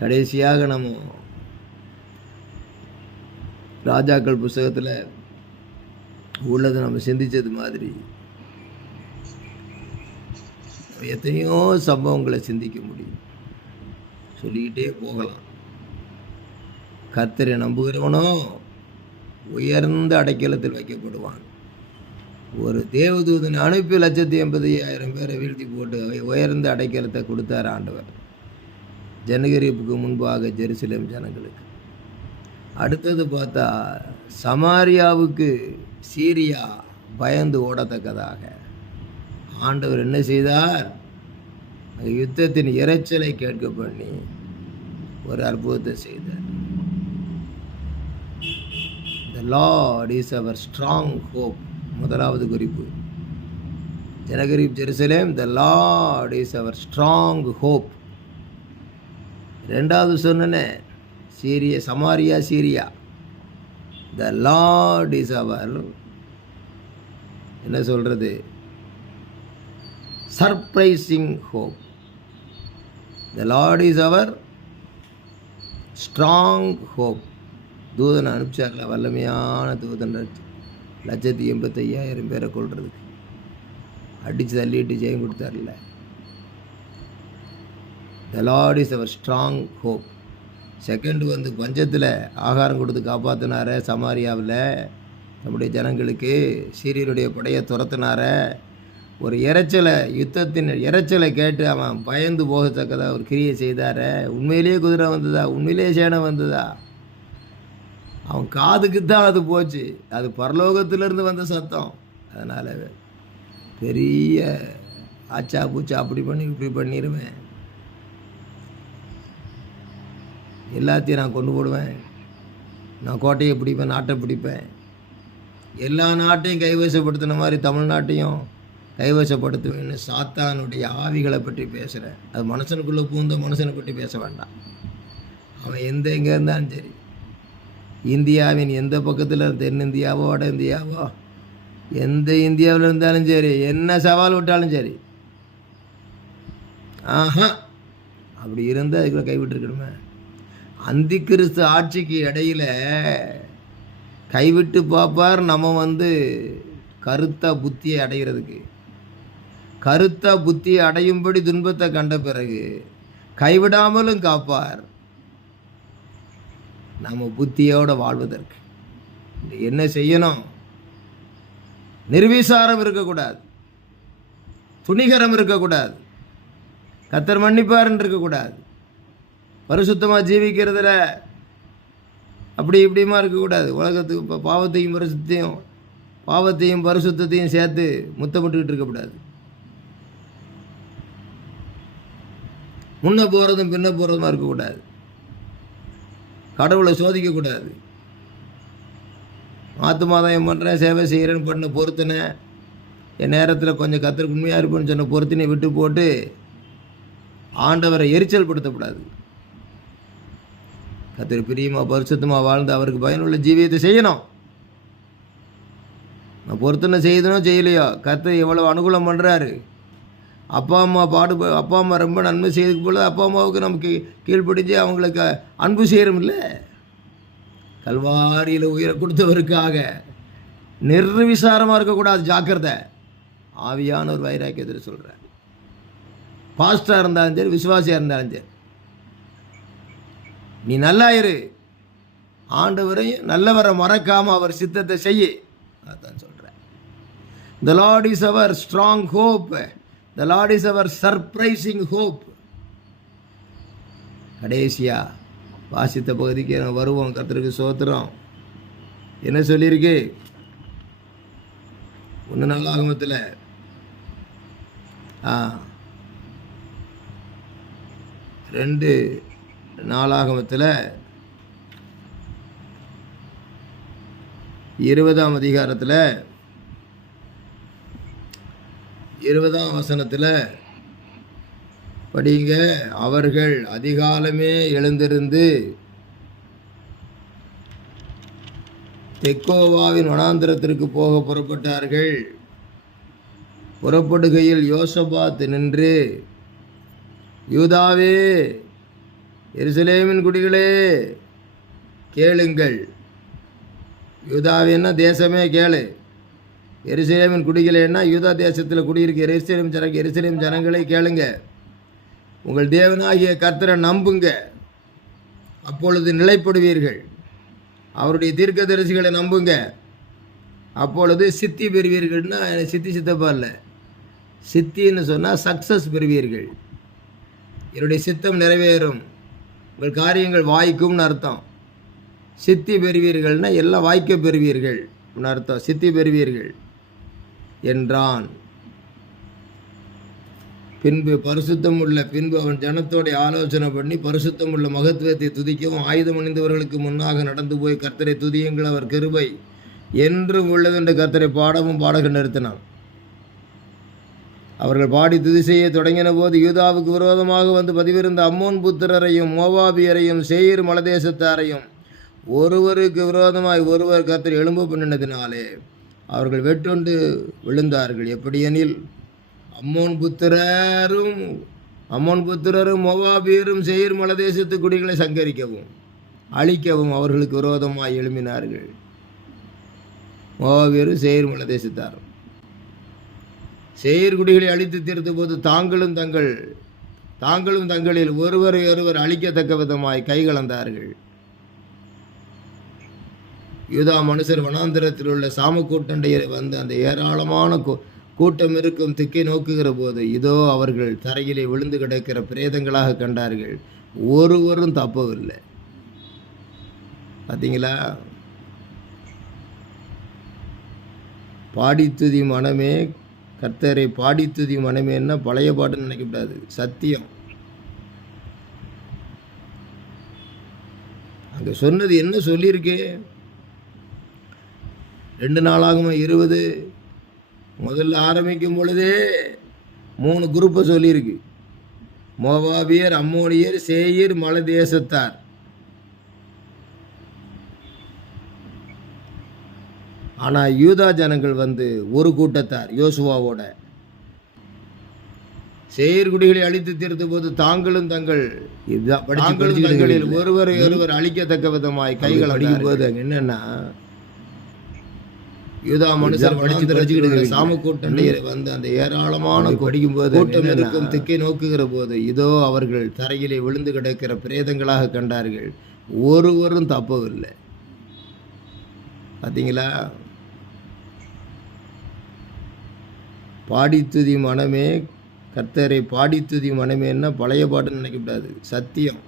கடைசியாக நம்ம ராஜாக்கள் புஸ்தகத்தில் உள்ளதை நம்ம சிந்தித்தது மாதிரி எத்தனையோ சம்பவங்களை சிந்திக்க முடியும், சொல்லிக்கிட்டே போகலாம். கர்த்தரை நம்புகிறவனோ உயர்ந்த அடைக்கலத்தில் வைக்கப்படுவான். ஒரு தேவதூதனை அனுப்பி 1,80,000 பேரை வீழ்த்தி போட்டு உயர்ந்த அடைக்கலத்தை கொடுத்தார் ஆண்டவர் ஜனகரிப்புக்கு முன்பாக ஜெருசலேம் ஜனங்களுக்கு. அடுத்தது பார்த்தா சமாரியாவுக்கு சீரியா பயந்து ஓடத்தக்கதாக ஆண்டவர் என்ன செய்தார்? யுத்தத்தின் இரைச்சலை கேட்க பண்ணி ஒரு அற்புதத்தை செய்தார். The Lord is our strong hope. முதலாவது குறிப்பு, ஜனகரீப் Jerusalem, the Lord is our strong hope. ரெண்டாவது சொன்னேனே Syria, Samariya, Syria, the Lord is our என்ன சொல்றது, surprising hope. the Lord is our strong hope. தூதனை அனுப்பிச்சார்ல, வல்லமையான தூதன், 1,85,000 பேரை கொள்றதுக்கு அடித்து தள்ளிட்டு ஜெயம் கொடுத்தார்ல. The Lord is our strong hope. Second வந்து பஞ்சத்தில் ஆகாரம் கொடுத்து காப்பாற்றினார சமாரியாவில் நம்முடைய ஜனங்களுக்கு, சீரியருடைய படையை துரத்தினார. ஒரு யுத்தத்தின் இரைச்சலை கேட்டு அவன் பயந்து போகத்தக்கதா ஒரு கிரியை செய்தார. உண்மையிலேயே குதிரை வந்ததா, உண்மையிலேயே சேனை வந்ததா, அவன் காதுக்கு தான் அது போச்சு, அது பரலோகத்திலிருந்து வந்த சத்தம். அதனால் பெரிய ஆச்சா பூச்சா அப்படி பண்ணி இப்படி பண்ணிடுவேன், எல்லாத்தையும் நான் கொண்டு போடுவேன், நான் கோட்டையை பிடிப்பேன், நாட்டை பிடிப்பேன், எல்லா நாட்டையும் கைவசப்படுத்தின மாதிரி தமிழ்நாட்டையும் கைவசப்படுத்துவேன்னு சாத்தானுடைய ஆவிகளை பற்றி பேசுகிறேன். அது மனுஷனுக்குள்ளே பூந்த மனுஷனை பற்றி பேச வேண்டாம். அவன் எங்கே இருந்தாலும் சரி, இந்தியாவின் எந்த பக்கத்தில், தென்னிந்தியாவோ வட இந்தியாவோ எந்த இந்தியாவில் இருந்தாலும் சரி, என்ன சவால் விட்டாலும் சரி, அப்படி இருந்தால் அதுக்குள்ள கைவிட்டுருக்கணுமே. அந்தி கிறிஸ்து ஆட்சிக்கு இடையில கைவிட்டு பார்ப்பார். நம்ம கருத்தா புத்தியை அடைகிறதுக்கு, கருத்தா புத்தியை அடையும்படி துன்பத்தை கண்ட பிறகு கைவிடாமலும் காப்பார். நம்ம புத்தியோடு வாழ்வதற்கு என்ன செய்யணும்? நிர்விசாரம் இருக்கக்கூடாது, துணிகரம் இருக்கக்கூடாது, கர்த்தர் மன்னிப்பாருன்னு இருக்கக்கூடாது, பரிசுத்தமாக ஜீவிக்கிறதுல அப்படி இப்படியுமா இருக்கக்கூடாது. உலகத்துக்கு இப்போ பாவத்தையும் பரிசுத்தையும் சேர்த்து முத்தமிட்டுக்கிட்டு இருக்கக்கூடாது. முன்ன போகிறதும் பின்ன போகிறதுமா இருக்கக்கூடாது. கடவுளை சோதிக்கக்கூடாது. ஆத்துமாதாயம் பண்ணுறேன், சேவை செய்கிறேன்னு பண்ண பொறுத்தனை, என் நேரத்தில் கொஞ்சம் கர்த்தருக்கு உண்மையாக இருப்பேன்னு சொன்ன பொறுத்தினை விட்டு போட்டு ஆண்டவரை எரிச்சல் படுத்தக்கூடாது. கர்த்தர் பிரியமாக பரிசுத்தமாக வாழ்ந்து அவருக்கு பயனுள்ள ஜீவியத்தை செய்யணும். நான் பொறுத்தனை செய்யணும் செய்யலையோ, கர்த்தர் எவ்வளோ அனுகூலம் பண்ணுறாரு. அப்பா அம்மா ரொம்ப நன்மை செய்யறதுக்கு போல அப்பா அம்மாவுக்கு நமக்கு கீழ்ப்படிஞ்சு அவங்களுக்கு அன்பு செய்கிறோம். இல்லை, கல்வாரியில் உயிரை கொடுத்தவருக்காக நிர்விசாரமாக இருக்கக்கூடாது. ஜாக்கிரதை. ஆவியான ஒரு வைராக்கியத்தை சொல்கிறேன். பாஸ்டாக இருந்தாலும் சரி, விசுவாசியாக இருந்தாலும் சரி, நீ நல்லா இரு, ஆண்டவரையும் நல்லவரை மறக்காமல் அவர் சித்தத்தை செய்ய. அதான் சொல்கிறேன். The Lord is our strong hope. The Lord is our surprising hope. கடைசியா வாசித்த பகுதிக்கு வருவோம். கர்த்தருக்கு ஸ்தோத்திரம். என்ன சொல்லியிருக்கு? 1 நாளாகமத்தில் 2 நாளாகமத்தில் 20ஆம் அதிகாரத்தில் 20ஆம் வசனத்தில் படிங்க. அவர்கள் அதிகாலமே எழுந்திருந்து தெக்கோவாவின் வனாந்திரத்திற்கு போக புறப்பட்டார்கள். புறப்படுகையில் யோசபாத் நின்று, யூதாவே, எருசலேமின் குடிகளே கேளுங்கள். யூதாவேன்னா தேசமே கேளு. எருசலேமின் குடிகளேன்னா யூதா தேசத்தில் குடியிருக்க எருசலேம் ஜனங்களை கேளுங்க. உங்கள் தேவனாகிய கர்த்தரை நம்புங்க, அப்பொழுது நிலைப்படுவீர்கள். அவருடைய தீர்க்கதரிசிகளை நம்புங்க, அப்பொழுது சித்தி பெறுவீர்கள்னா சித்தப்பா இல்லை, சித்தின்னு சொன்னால் சக்ஸஸ் பெறுவீர்கள். என்னுடைய சித்தம் நிறைவேறும், உங்கள் காரியங்கள் வாய்க்கும்னு அர்த்தம். சித்தி பெறுவீர்கள்னா எல்லாம் வாய்க்க பெறுவீர்கள் அர்த்தம். சித்தி பெறுவீர்கள் என்றான். பின்பு அவன் ஜனத்தோட ஆலோசனை பண்ணி பரிசுத்தம் உள்ள மகத்துவத்தை துதிக்கவும், ஆயுதம் அணிந்தவர்களுக்கு முன்னாக நடந்து போய் கர்த்தரை துதியுங்கள், அவர் கிருபை என்றும் உள்ளதென்று கர்த்தரை பாடக நிறுத்தினான். அவர்கள் பாடி துதி செய்ய தொடங்கின போது யூதாவுக்கு விரோதமாக வந்து பதிவிருந்த அம்மோன் புத்திரரையும் மோவாபியரையும் சேயீர் மலைதேசத்தாரையும் ஒருவருக்கு விரோதமாய் ஒருவர் கர்த்தர் எழும்பு பண்ணினதினாலே அவர்கள் வெட்டுண்டு விழுந்தார்கள். எப்படியெனில் அம்மோன் புத்திரரும் மோவாபியரும் சேயீர் மலைதேசத்து குடிகளை சங்கரிக்கவும் அழிக்கவும் அவர்களுக்கு விரோதமாய் எழும்பினார்கள். மோவாபியரும் சேயீர் மலைதேசத்தாரும் சேயீர் குடிகளை அழித்து தீர்த்த போது தாங்களும் தங்களில் ஒருவரை ஒருவர் அழிக்கத்தக்க விதமாய் கைகலந்தார்கள். யூதா மனுஷர் வனாந்திரத்தில் உள்ள சாமக்கூட்டண்டையில் வந்து அந்த ஏராளமான கூட்டம் இருக்கும் திக்கை நோக்குகிற போது இதோ அவர்கள் தரையிலே விழுந்து கிடக்கிற பிரேதங்களாக கண்டார்கள். ஒருவரும் தப்பவில்லை. பார்த்தீங்களா? பாடித்துதி மனமே கர்த்தரை பாடித்துதி மனமேன்னா பழைய பாட்டுன்னு நினைக்கக்கூடாது, சத்தியம். அங்கே சொன்னது என்ன சொல்லியிருக்கு? 2 நாளாகமம் 20 முதல்ல ஆரம்பிக்கும் பொழுதே 3 குரூப்பை சொல்லியிருக்கு. மோவாபியர், அம்மோனியர், சேயீர் மலை தேசத்தார். ஆனால் யூதா ஜனங்கள் வந்து ஒரு கூட்டத்தார் யோசுவாவோட. சேயீர் குடிகளை அழித்து தீர்த்த போது தாங்களும் தங்களில் ஒருவரை ஒருவர் அழிக்கத்தக்க விதமாய் கைகள் அடிக்கும் போது என்னன்னா யூதா மனுஷர் சாமக்கூட்டண்டையில் வந்து அந்த ஏராளமான படிக்கும் போது கூட்டம் இருக்கும் திக்கை நோக்குகிற போது இதோ அவர்கள் தரையிலே விழுந்து கிடக்கிற பிரேதங்களாக கண்டார்கள். ஒருவரும் தப்பவில்லை. பார்த்தீங்களா? பாடித்துதி மனமே கர்த்தரை பாடித்துதி மனமேன்னா பழைய பாட்டுன்னு நினைக்கக்கூடாது, சத்தியம்.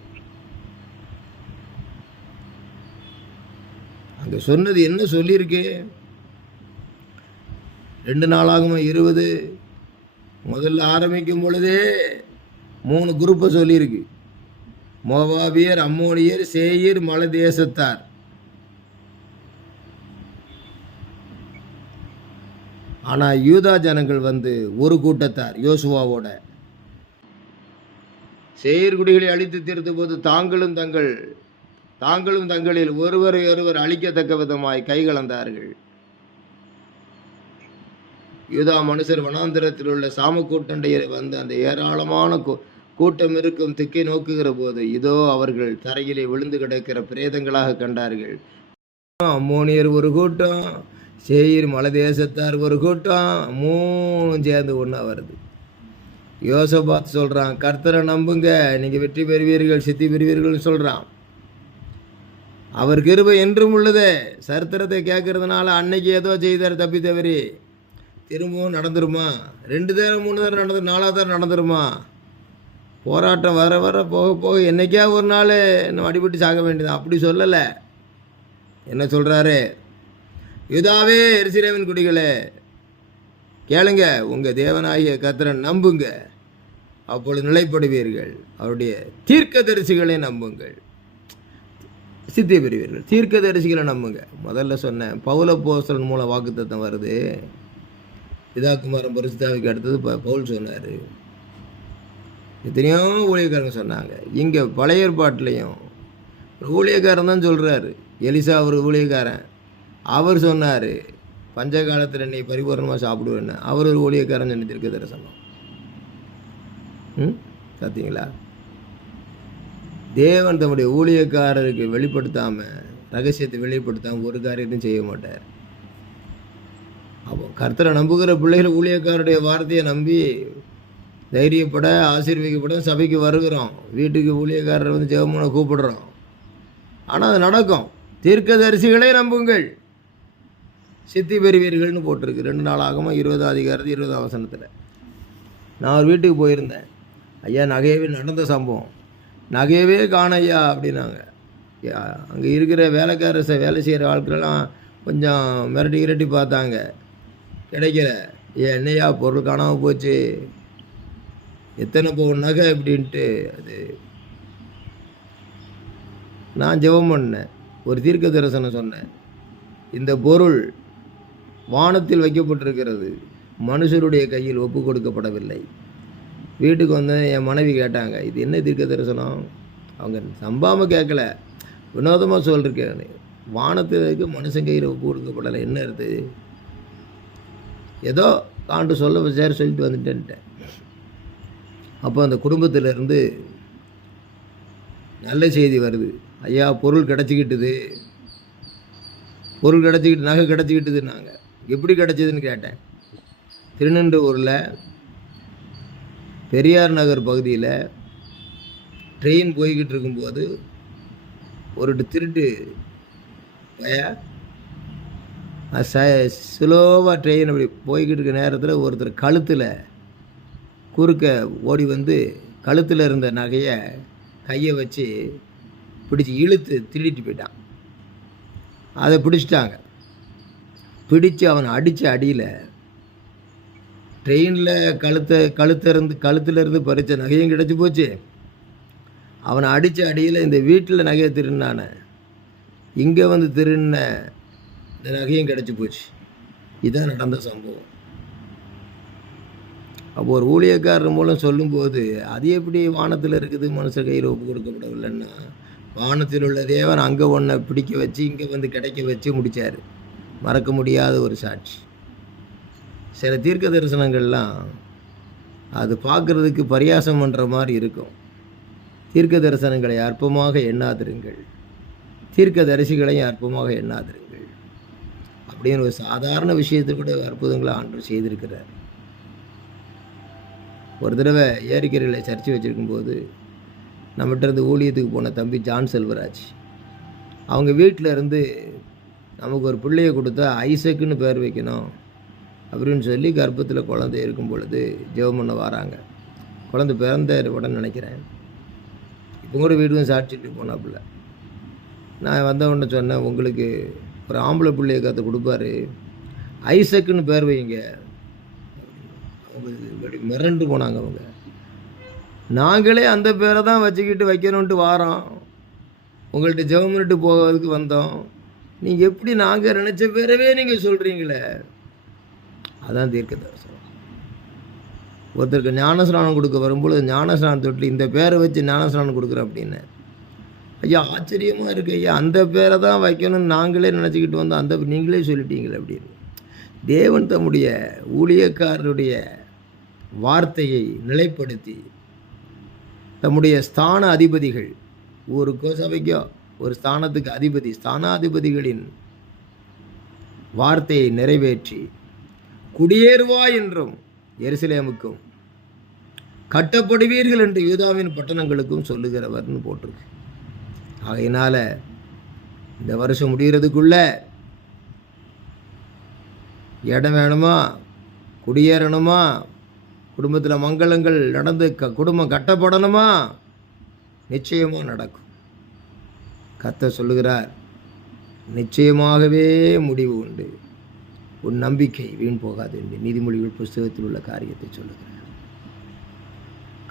அங்கே சொன்னது என்ன சொல்லியிருக்கு? 2 நாளாகம 20 முதல்ல ஆரம்பிக்கும் பொழுதே 3 குரூப்பை சொல்லியிருக்கு. மோவாபியர், அம்மோனியர், சேயீர் மலை தேசத்தார். ஆனால் யூதா ஜனங்கள் ஒரு கூட்டத்தார் யோசுவாவோட. சேயீர் குடிகளை அழித்து தீர்த்த போது தாங்களும் தங்களில் ஒருவரை ஒருவர் அழிக்கத்தக்க விதமாய் கைகலந்தார்கள். யூதா மனுஷர் வனாந்திரத்தில் உள்ள சாமக்கூட்டண்டையை அந்த ஏராளமான கூட்டம் இருக்கும் திக்கை நோக்குகிற போது இதோ அவர்கள் தரையிலே விழுந்து கிடக்கிற பிரேதங்களாக கண்டார்கள். அம்மோனியர் ஒரு கூட்டம், சேயீர் மலை தேசத்தார் ஒரு கூட்டம், 3 சேர்ந்து ஒன்றா வருது. யோசபாத் சொல்கிறான், கர்த்தரை நம்புங்க, நீங்கள் வெற்றி பெறுவீர்கள், சித்தி பெறுவீர்கள்னு சொல்கிறான். அவர் கிருபை என்றும் உள்ளதே. சரித்திரத்தை கேட்கறதுனால அன்னைக்கு ஏதோ செய்தார் தப்பி தவறி திரும்பவும் நடந்துருமா? 2 தரம் 3 தரம் நடந்து 4ஆவது தரம் நடந்துருமா? போராட்டம் வர வர போக போக என்றைக்கா ஒரு நாள் நம்ம அடிபட்டு சாக வேண்டியதான். அப்படி சொல்லலை. என்ன சொல்கிறாரு? யூதாவே எருசலேமின் குடிகளே கேளுங்க, உங்கள் தேவனாகிய கர்த்தரை நம்புங்க, அப்பொழுது நிலைப்படுவீர்கள். அவருடைய தீர்க்கதரிசிகளை நம்புங்கள், சித்தி பெறுவீர்கள். தீர்க்கதரிசிகளை நம்புங்க. முதல்ல சொன்னேன், பவுல அப்போஸ்தலன் மூலம் வாக்குத்தத்தம் வருது. பிதாகுமாரன் பரிசுத்தாவிக்கு அடுத்தது பவுல் சொன்னார். எத்தனையோ ஊழியக்காரங்க சொன்னாங்க. இங்கே பழைய ஏற்பாட்டிலையும் ஒரு ஊழியக்காரன் தான் சொல்கிறாரு. எலிசா ஒரு ஊழியக்காரன், அவர் சொன்னார் பஞ்ச காலத்தில் நீ பரிபூர்ணமாக சாப்பிடுவேன்னு. அவர் ஒரு ஊழியக்காரன் சொல்லி தீர்க்க தரிசனம். பார்த்தீங்களா? தேவன் தம்முடைய ஊழியக்காரருக்கு வெளிப்படுத்தாமல், ரகசியத்தை வெளிப்படுத்தாமல் ஒரு காரியத்தையும் செய்ய மாட்டார். அப்போ கர்த்தரை நம்புகிற பிள்ளைகள் ஊழியக்காரருடைய வார்த்தையை நம்பி தைரியப்பட, ஆசீர்வதிக்கப்பட சபைக்கு வருகிறோம். வீட்டுக்கு ஊழியக்காரர் ஜெபமான கூப்பிடுறோம். ஆனால் அது நடக்கும். தீர்க்கதரிசிகளே நம்புங்கள், சித்தி பெறுவீர்கள்னு போட்டிருக்கு. 2 நாளாகம 20 அதிகாரத்து 20 வசனத்தில். நான் ஒரு வீட்டுக்கு போயிருந்தேன். ஐயா, நகையவே நடந்த சம்பவம், நகையவே காண ஐயா அப்படின்னாங்க. அங்கே இருக்கிற வேலை செய்கிற ஆட்களெல்லாம் கொஞ்சம் மிரட்டி பார்த்தாங்க, கிடைக்கல. என்னையா பொருள் காணாமல் போச்சு, எத்தனை பவுன் நகை அப்படின்ட்டு. அது நான் ஜெபம் பண்ணேன், ஒரு தீர்க்க தரிசனம் சொன்னேன். இந்த பொருள் வானத்தில் வைக்கப்பட்டிருக்கிறது, மனுஷருடைய கையில் ஒப்பு கொடுக்கப்படவில்லை. வீட்டுக்கு என் மனைவி கேட்டாங்க, இது என்ன தீர்க்க தரிசனம்? அவங்க நம்பாமல் கேட்கல, வினோதமாக சொல்லிருக்கேன். வானத்திற்கு மனுஷன் கையில் ஒப்பு கொடுக்கப்படலை, என்ன இருக்குது? ஏதோ காண்டு சொல்லிட்டு வந்துட்டேன்ட்டேன். அப்போ அந்த குடும்பத்திலேருந்து நல்ல செய்தி வருது. ஐயா, பொருள் கிடச்சிக்கிட்டுது, நகை கிடச்சிக்கிட்டுதுன்னாங்க. எப்படி கிடச்சிதுன்னு கேட்டேன். திருநெண்டூரில் பெரியார் நகர் பகுதியில் ட்ரெயின் போய்கிட்டு இருக்கும்போது ஒரு திருட்டு ஸ்லோவாக ட்ரெயின் அப்படி போய்கிட்டு இருக்க நேரத்தில் ஒருத்தர் கழுத்தில் குறுக்க ஓடி கழுத்தில் இருந்த நகையை கையை வச்சு பிடிச்சி இழுத்து திருடிட்டு போயிட்டான். அதை பிடிச்சிட்டாங்க. பிடிச்சு அவனை அடித்த அடியில் ட்ரெயினில் கழுத்திலிருந்து பறித்த நகையும் கிடச்சி போச்சு. அவனை அடித்த அடியில் இந்த வீட்டில் நகையை திருடினான, இங்கே திருடின இந்த நகையும் கிடச்சி போச்சு. இதுதான் நடந்த சம்பவம். அப்போ ஒரு ஊழியக்காரர் மூலம் சொல்லும்போது, அது எப்படி வானத்தில் இருக்குது, மனுஷ கையில் ஒப்பு கொடுக்கப்படவில்லைன்னா, வானத்தில் உள்ள தேவன் அங்கே ஒன்றை பிடிக்க வச்சு இங்கே கிடைக்க வச்சு முடித்தார். மறக்க முடியாத ஒரு சாட்சி. சில தீர்க்க தரிசனங்கள்லாம் அது பார்க்குறதுக்கு பரியாசம் பண்ணுற மாதிரி இருக்கும். தீர்க்க தரிசனங்களை அற்பமாக எண்ணாதிருங்கள், தீர்க்க தரிசிகளையும் அற்பமாக எண்ணாதிருங்கள் அப்படின்னு ஒரு சாதாரண விஷயத்தை கூட அற்புதங்களை ஆண்டவர் செய்திருக்கிறார். ஒரு தடவை ஏரிக்கரையில் சர்ச்சை வச்சுருக்கும்போது நம்மகிட்ட இருந்து ஊழியத்துக்கு போன தம்பி ஜான் செல்வராஜ், அவங்க வீட்டில் இருந்து நமக்கு ஒரு பிள்ளையை கொடுத்தா ஐசக்குன்னு பேர் வைக்கணும், அப்படின்னு சொல்லி கர்ப்பத்தில் குழந்தை இருக்கும் பொழுது ஜெபம் பண்ண வராங்க. குழந்தை பிறந்த உடனே நினைக்கிறேன். இப்போ கூட வீட்டுக்கும் சாட்சிட்டு போனாப்புல. நான் வந்தவொடனே சொன்னேன், உங்களுக்கு ஒரு ஆம்பளை பிள்ளையை கற்று கொடுப்பாரு, ஐசக்குன்னு பேர் வைங்க. அவங்க மிரண்டு போனாங்க. அவங்க நாங்களே அந்த பேரை தான் வச்சுக்கிட்டு வைக்கணுன்ட்டு வாரோம், உங்கள்கிட்ட ஜெபம் பண்ணிட்டு போகிறதுக்கு வந்தோம், நீங்கள் எப்படி நாங்கள் நினச்ச பேரவே நீங்கள் சொல்கிறீங்களே. அதான் தீர்க்க தரிசனம். ஒருத்தருக்கு ஞானஸ்நானம் கொடுக்க வரும்பொழுது ஞானஸ்நானம் தொட்டில் இந்த பேரை வச்சு ஞானஸ்நானம் கொடுக்குறேன் அப்படின்னு. ஐயா ஆச்சரியமாக இருக்கு ஐயா, அந்த பேரை தான் வைக்கணும்னு நாங்களே நினச்சிக்கிட்டு வந்தோம், அந்த நீங்களே சொல்லிட்டீங்களே அப்படின்னு. தேவன் தம்முடைய ஊழியக்காரருடைய வார்த்தையை நிலைப்படுத்தி தம்முடைய ஸ்தான அதிபதிகள், ஊருக்கோ சபைக்கோ ஒரு ஸ்தானத்துக்கு அதிபதி, ஸ்தானாதிபதிகளின் வார்த்தையை நிறைவேற்றி குடியேறுவா என்றும் எருசலேமுக்கும் கட்டப்படுவீர்கள் என்று யூதாவின் பட்டணங்களுக்கும் சொல்லுகிறவர்னு போட்டிருக்கு. ஆகையினால இந்த வருஷம் முடிகிறதுக்குள்ள இடம் வேணுமா, குடியேறணுமா, குடும்பத்தில் மங்களங்கள் நடந்து குடும்பம் கட்டப்படணுமா, நிச்சயமாக நடக்கும். கர்த்தர் சொல்லுகிறார், நிச்சயமாகவே முடிவு உண்டு, உன் நம்பிக்கை வீண் போகாது என்று நீதிமொழிகள் புஸ்தகத்தில் உள்ள காரியத்தை சொல்லுகிறார்.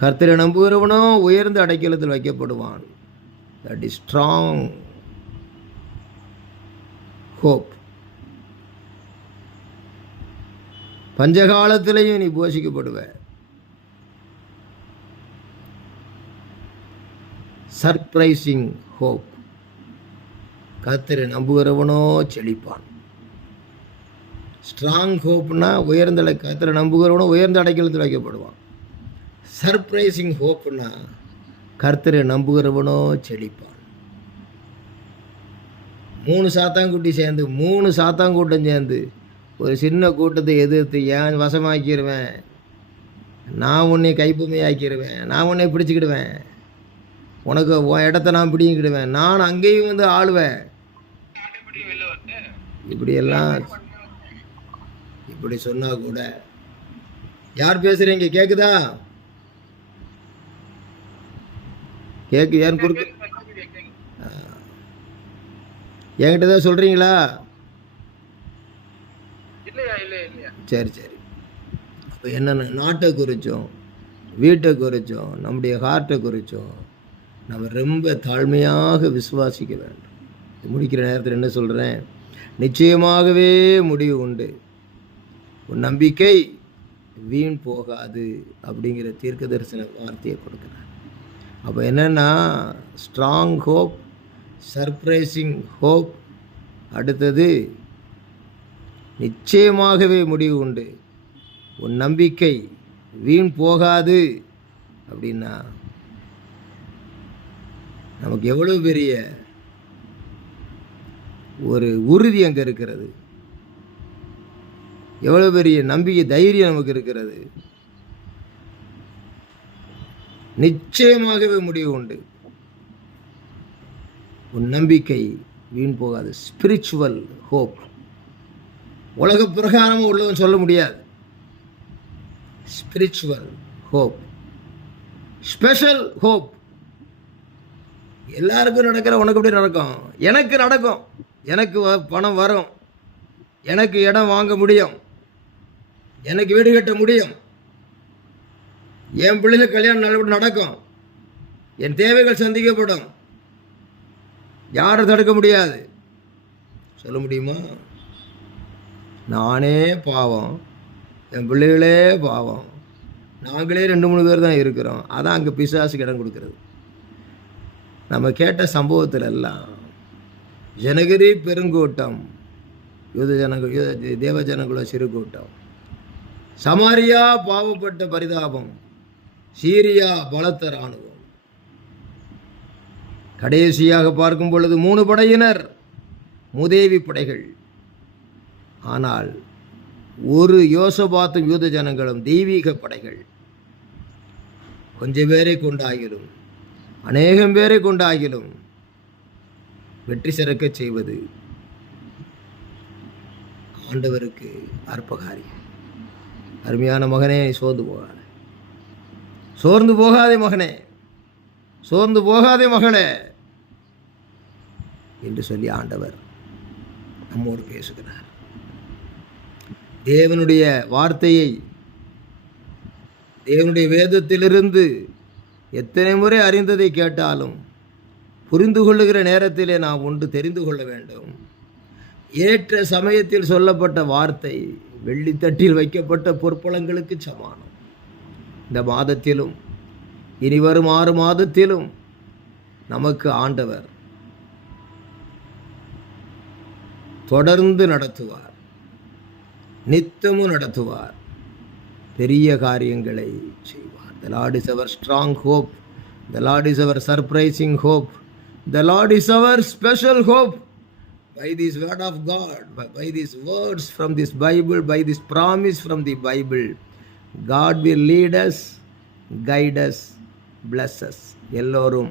கர்த்தரை நம்புகிறவனோ உயர்ந்த அடைக்கலத்தில் வைக்கப்படுவான். That is strong hope. பஞ்சகாலத்திலையும் நீ போஷிக்கப்படுவ. Surprising hope. கர்த்தரை நம்புகிறவனோ செழிப்பான். ஸ்ட்ராங் ஹோப்னா உயர்ந்த கர்த்தரை நம்புகிறவனோ உயர்ந்த அடைக்கலத்தில் வைக்கப்படுவான். சர்ப்ரைசிங் ஹோப்னா கர்த்தரை நம்புகிறவனோ செழிப்பான். 3 சாத்தாங்குட்டி சேர்ந்து 3 சாத்தாங்கூட்டம் சேர்ந்து ஒரு சின்ன கூட்டத்தை எதிர்த்து ஏன் வசமாக்கிடுவேன், நான் உன்னை கைப்புமையாக்கிடுவேன், நான் உன்னை பிடிச்சிக்கிடுவேன், உனக்கு உன் இடத்த நான் பிடிங்கிடுவேன், நான் அங்கேயும் வந்து ஆளுவேன், இப்படியெல்லாம் இப்படி சொன்னா கூட, யார் பேசுறீங்க கேக்குதா? கேக்கு ஏன் குறுக்கு என்கிட்ட தான் சொல்றீங்களா? சரி சரி. அப்போ என்னென்ன நாட்டை குறித்தோம், வீட்டை குறித்தோம், நம்முடைய ஹார்ட்டை குறித்தோம் நம்ம ரொம்ப தாழ்மையாக விசுவாசிக்க வேண்டும். முடிக்கிற நேரத்தில் என்ன சொல்கிறேன், நிச்சயமாகவே முடிவு உண்டு, உன் நம்பிக்கை வீண் போகாது அப்படிங்கிற தீர்க்க தரிசன வார்த்தையை கொடுக்குறார். அப்போ என்னென்னா ஸ்ட்ராங் ஹோப், சர்ப்ரைசிங் ஹோப், அடுத்தது நிச்சயமாகவே முடிவு உண்டு, உன் நம்பிக்கை வீண் போகாது. அப்படின்னா நமக்கு எவ்வளோ பெரிய ஒரு உறுதி அங்கே இருக்கிறது, எவ்வளோ பெரிய நம்பிக்கை தைரியம் நமக்கு இருக்கிறது. நிச்சயமாகவே முடிவு உண்டு, உன் நம்பிக்கை வீண் போகாது. Spiritual hope. உலக பிரகாரமாக உள்ளவன் சொல்ல முடியாது. Spiritual hope, special hope. எல்லாருக்கும் நடக்கிற உனக்கு எப்படி நடக்கும்? எனக்கு நடக்கும். எனக்கு பணம் வரும், எனக்கு இடம் வாங்க முடியும், எனக்கு வீடு கட்ட முடியும், என் பிள்ளைகளுக்கு கல்யாணம் நல்லபடி நடக்கும், என் தேவைகள் சந்திக்கப்படும். யாரும் தடுக்க முடியாது. சொல்ல முடியுமா? நானே பாவம், என் பிள்ளைகளே பாவம், நாங்களே 2-3 பேர் தான் இருக்கிறோம். அதான் அங்கே பிசாசுக்கு இடம் கொடுக்கறது. நம்ம கேட்ட சம்பவத்தில் எல்லாம் ஜனகரி பெருங்கூட்டம், யூத ஜனங்கள், தேவ ஜனங்களோ சிறு கூட்டம், சமாரியா பாவப்பட்ட பரிதாபம், சீரியா பலத்த இராணுவம். கடைசியாக பார்க்கும் பொழுது 3 படையினர், முதேவி படைகள். ஆனால் ஒரு யோசபாத்தும் யூத ஜனங்களும் தெய்வீக படைகள். கொஞ்சம் பேரை கொண்டாகிலும் அநேகம் பேரை கொண்டாகிலும் வெற்றி சிறக்க செய்வது ஆண்டவருக்கு அற்பகாரியம். அருமையான மகனே, சோர்ந்து போகாதே, சோர்ந்து போகாதே மகனே, சோர்ந்து போகாதே மகளே என்று சொல்லி ஆண்டவர் நம்மோடு பேசுகிறார். தேவனுடைய வார்த்தையை தேவனுடைய வேதத்திலிருந்து எத்தனை முறை அறிந்ததை கேட்டாலும் புரிந்து கொள்ளுகிற நேரத்திலே நாம் ஒன்று தெரிந்து கொள்ள வேண்டும். ஏற்ற சமயத்தில் சொல்லப்பட்ட வார்த்தை வெள்ளித்தட்டில் வைக்கப்பட்ட பொற்பளங்களுக்கு சமானம். இந்த மாதத்திலும் இனி வரும் 6 மாதத்திலும் நமக்கு ஆண்டவர் தொடர்ந்து நடத்துவார், நித்தமும் நடத்துவார், பெரிய காரியங்களை செய்வார். The Lord is our strong hope. The Lord is our surprising hope. The Lord is our special hope. By this word of God, by these words from this Bible, by this promise from the Bible, God will lead us, guide us, bless us. எல்லோரும்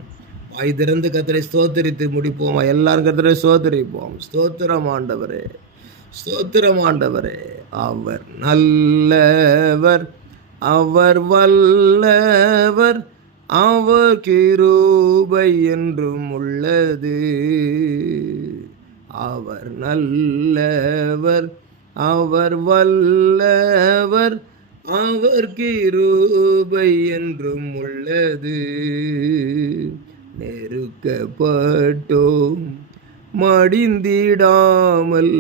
வாய் திறந்து கர்த்தரை ஸ்தோத்திரித்து முடிப்போமா? எல்லாரும் கர்த்தரை ஸ்தோத்திரிப்போம். ஸ்தோத்திரம் ஆண்டவரே, ஸ்தோத்திரம் ஆண்டவரே. அவர் நல்லவர், அவர் வல்லவர், அவர் கிருபை என்றும் உள்ளது. அவர் நல்லவர், அவர் வல்லவர், அவர் கிருபை என்றும் உள்ளது. நெருக்கப்பட்டோம் மடிந்திடாமல்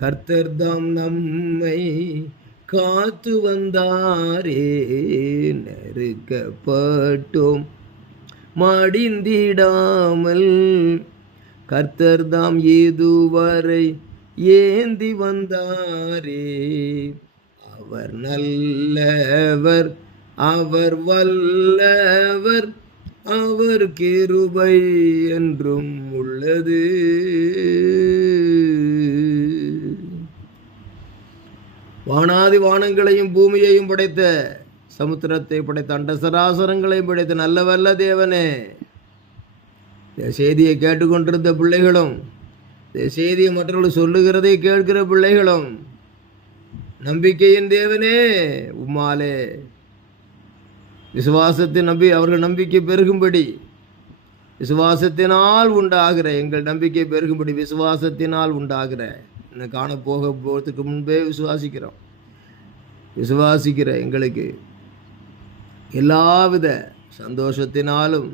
கர்த்தர்தாம் நம்மை காத்து வந்தாரே. நெருக்கப்பட்டோம் மடிந்திடாமல் கர்த்தர்தாம் இதுவரை ஏந்தி வந்தாரே. அவர் நல்லவர், அவர் வல்லவர், அவர் கிருபை என்றும் உள்ளது. வானாதி வானங்களையும் பூமியையும் படைத்த, சமுத்திரத்தை படைத்த, அண்ட சராசரங்களையும் படைத்த நல்ல வல்ல தேவனே, இந்த செய்தியை கேட்டுக்கொண்டிருந்த பிள்ளைகளும், இந்த செய்தியை மற்றவர்கள் சொல்லுகிறதை கேட்கிற பிள்ளைகளும், நம்பிக்கையின் தேவனே, உம்மாலே விசுவாசத்தை நம்பி அவர்கள் நம்பிக்கை பெருகும்படி, விசுவாசத்தினால் உண்டாகிற எங்கள் நம்பிக்கை பெருகும்படி, விசுவாசத்தினால் உண்டாகிற இன்னும் காணப்போக போகிறதுக்கு முன்பே விசுவாசிக்கிற எங்களுக்கு எல்லாவித சந்தோஷத்தினாலும்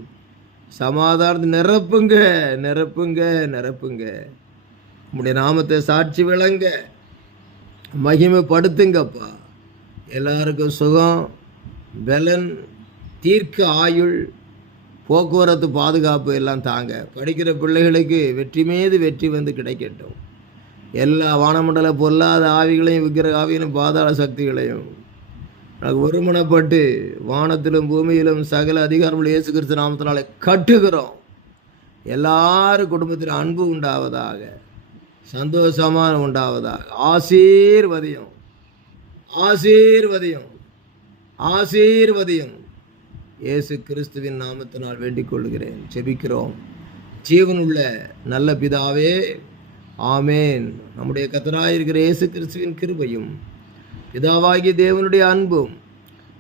சமாதானத்தை நிரப்புங்க, நிரப்புங்க, நிரப்புங்க. உம்முடைய நாமத்தை சாட்சி விளங்க மகிமைப்படுத்துங்கப்பா. எல்லாருக்கும் சுகம், பலன், தீர்க்க ஆயுள், போக்குவரத்து பாதுகாப்பு எல்லாம் தாங்க. படிக்கிற பிள்ளைகளுக்கு வெற்றி மீது வெற்றி வந்து கிடைக்கட்டும். எல்லா வானமண்டல பொல்லாத ஆவிகளையும் விக்கிரக ஆவிகளையும் பாதாள சக்திகளையும் ஒருமனப்பட்டு வானத்திலும் பூமியிலும் சகல அதிகாரமுள்ள இயேசு கிறிஸ்து நாமத்தினாலே கட்டுகிறோம். எல்லாரும் குடும்பத்தில் அன்பு உண்டாவதாக, சந்தோஷமான உண்டாவதாக. ஆசீர்வதியும், ஆசீர்வதியும், ஆசீர்வதியும். இயேசு கிறிஸ்துவின் நாமத்தினால் வேண்டிக் கொள்கிறேன், ஜெபிக்கிறோம். ஜீவனுள்ள நல்ல பிதாவே, ஆமேன். நம்முடைய கர்த்தராயிருக்கிற இயேசு கிறிஸ்துவின் கிருபையும், பிதாவாகிய தேவனுடைய அன்பும்,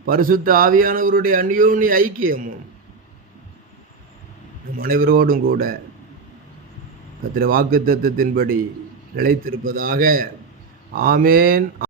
பரிசுத்த ஆவியானவருடைய அந்யோன்ய ஐக்கியமும் நம் அனைவரோடும் கூட கர்த்தருடைய வாக்குத்தத்தத்தின்படி நிலைத்திருப்பதாக. ஆமேன்.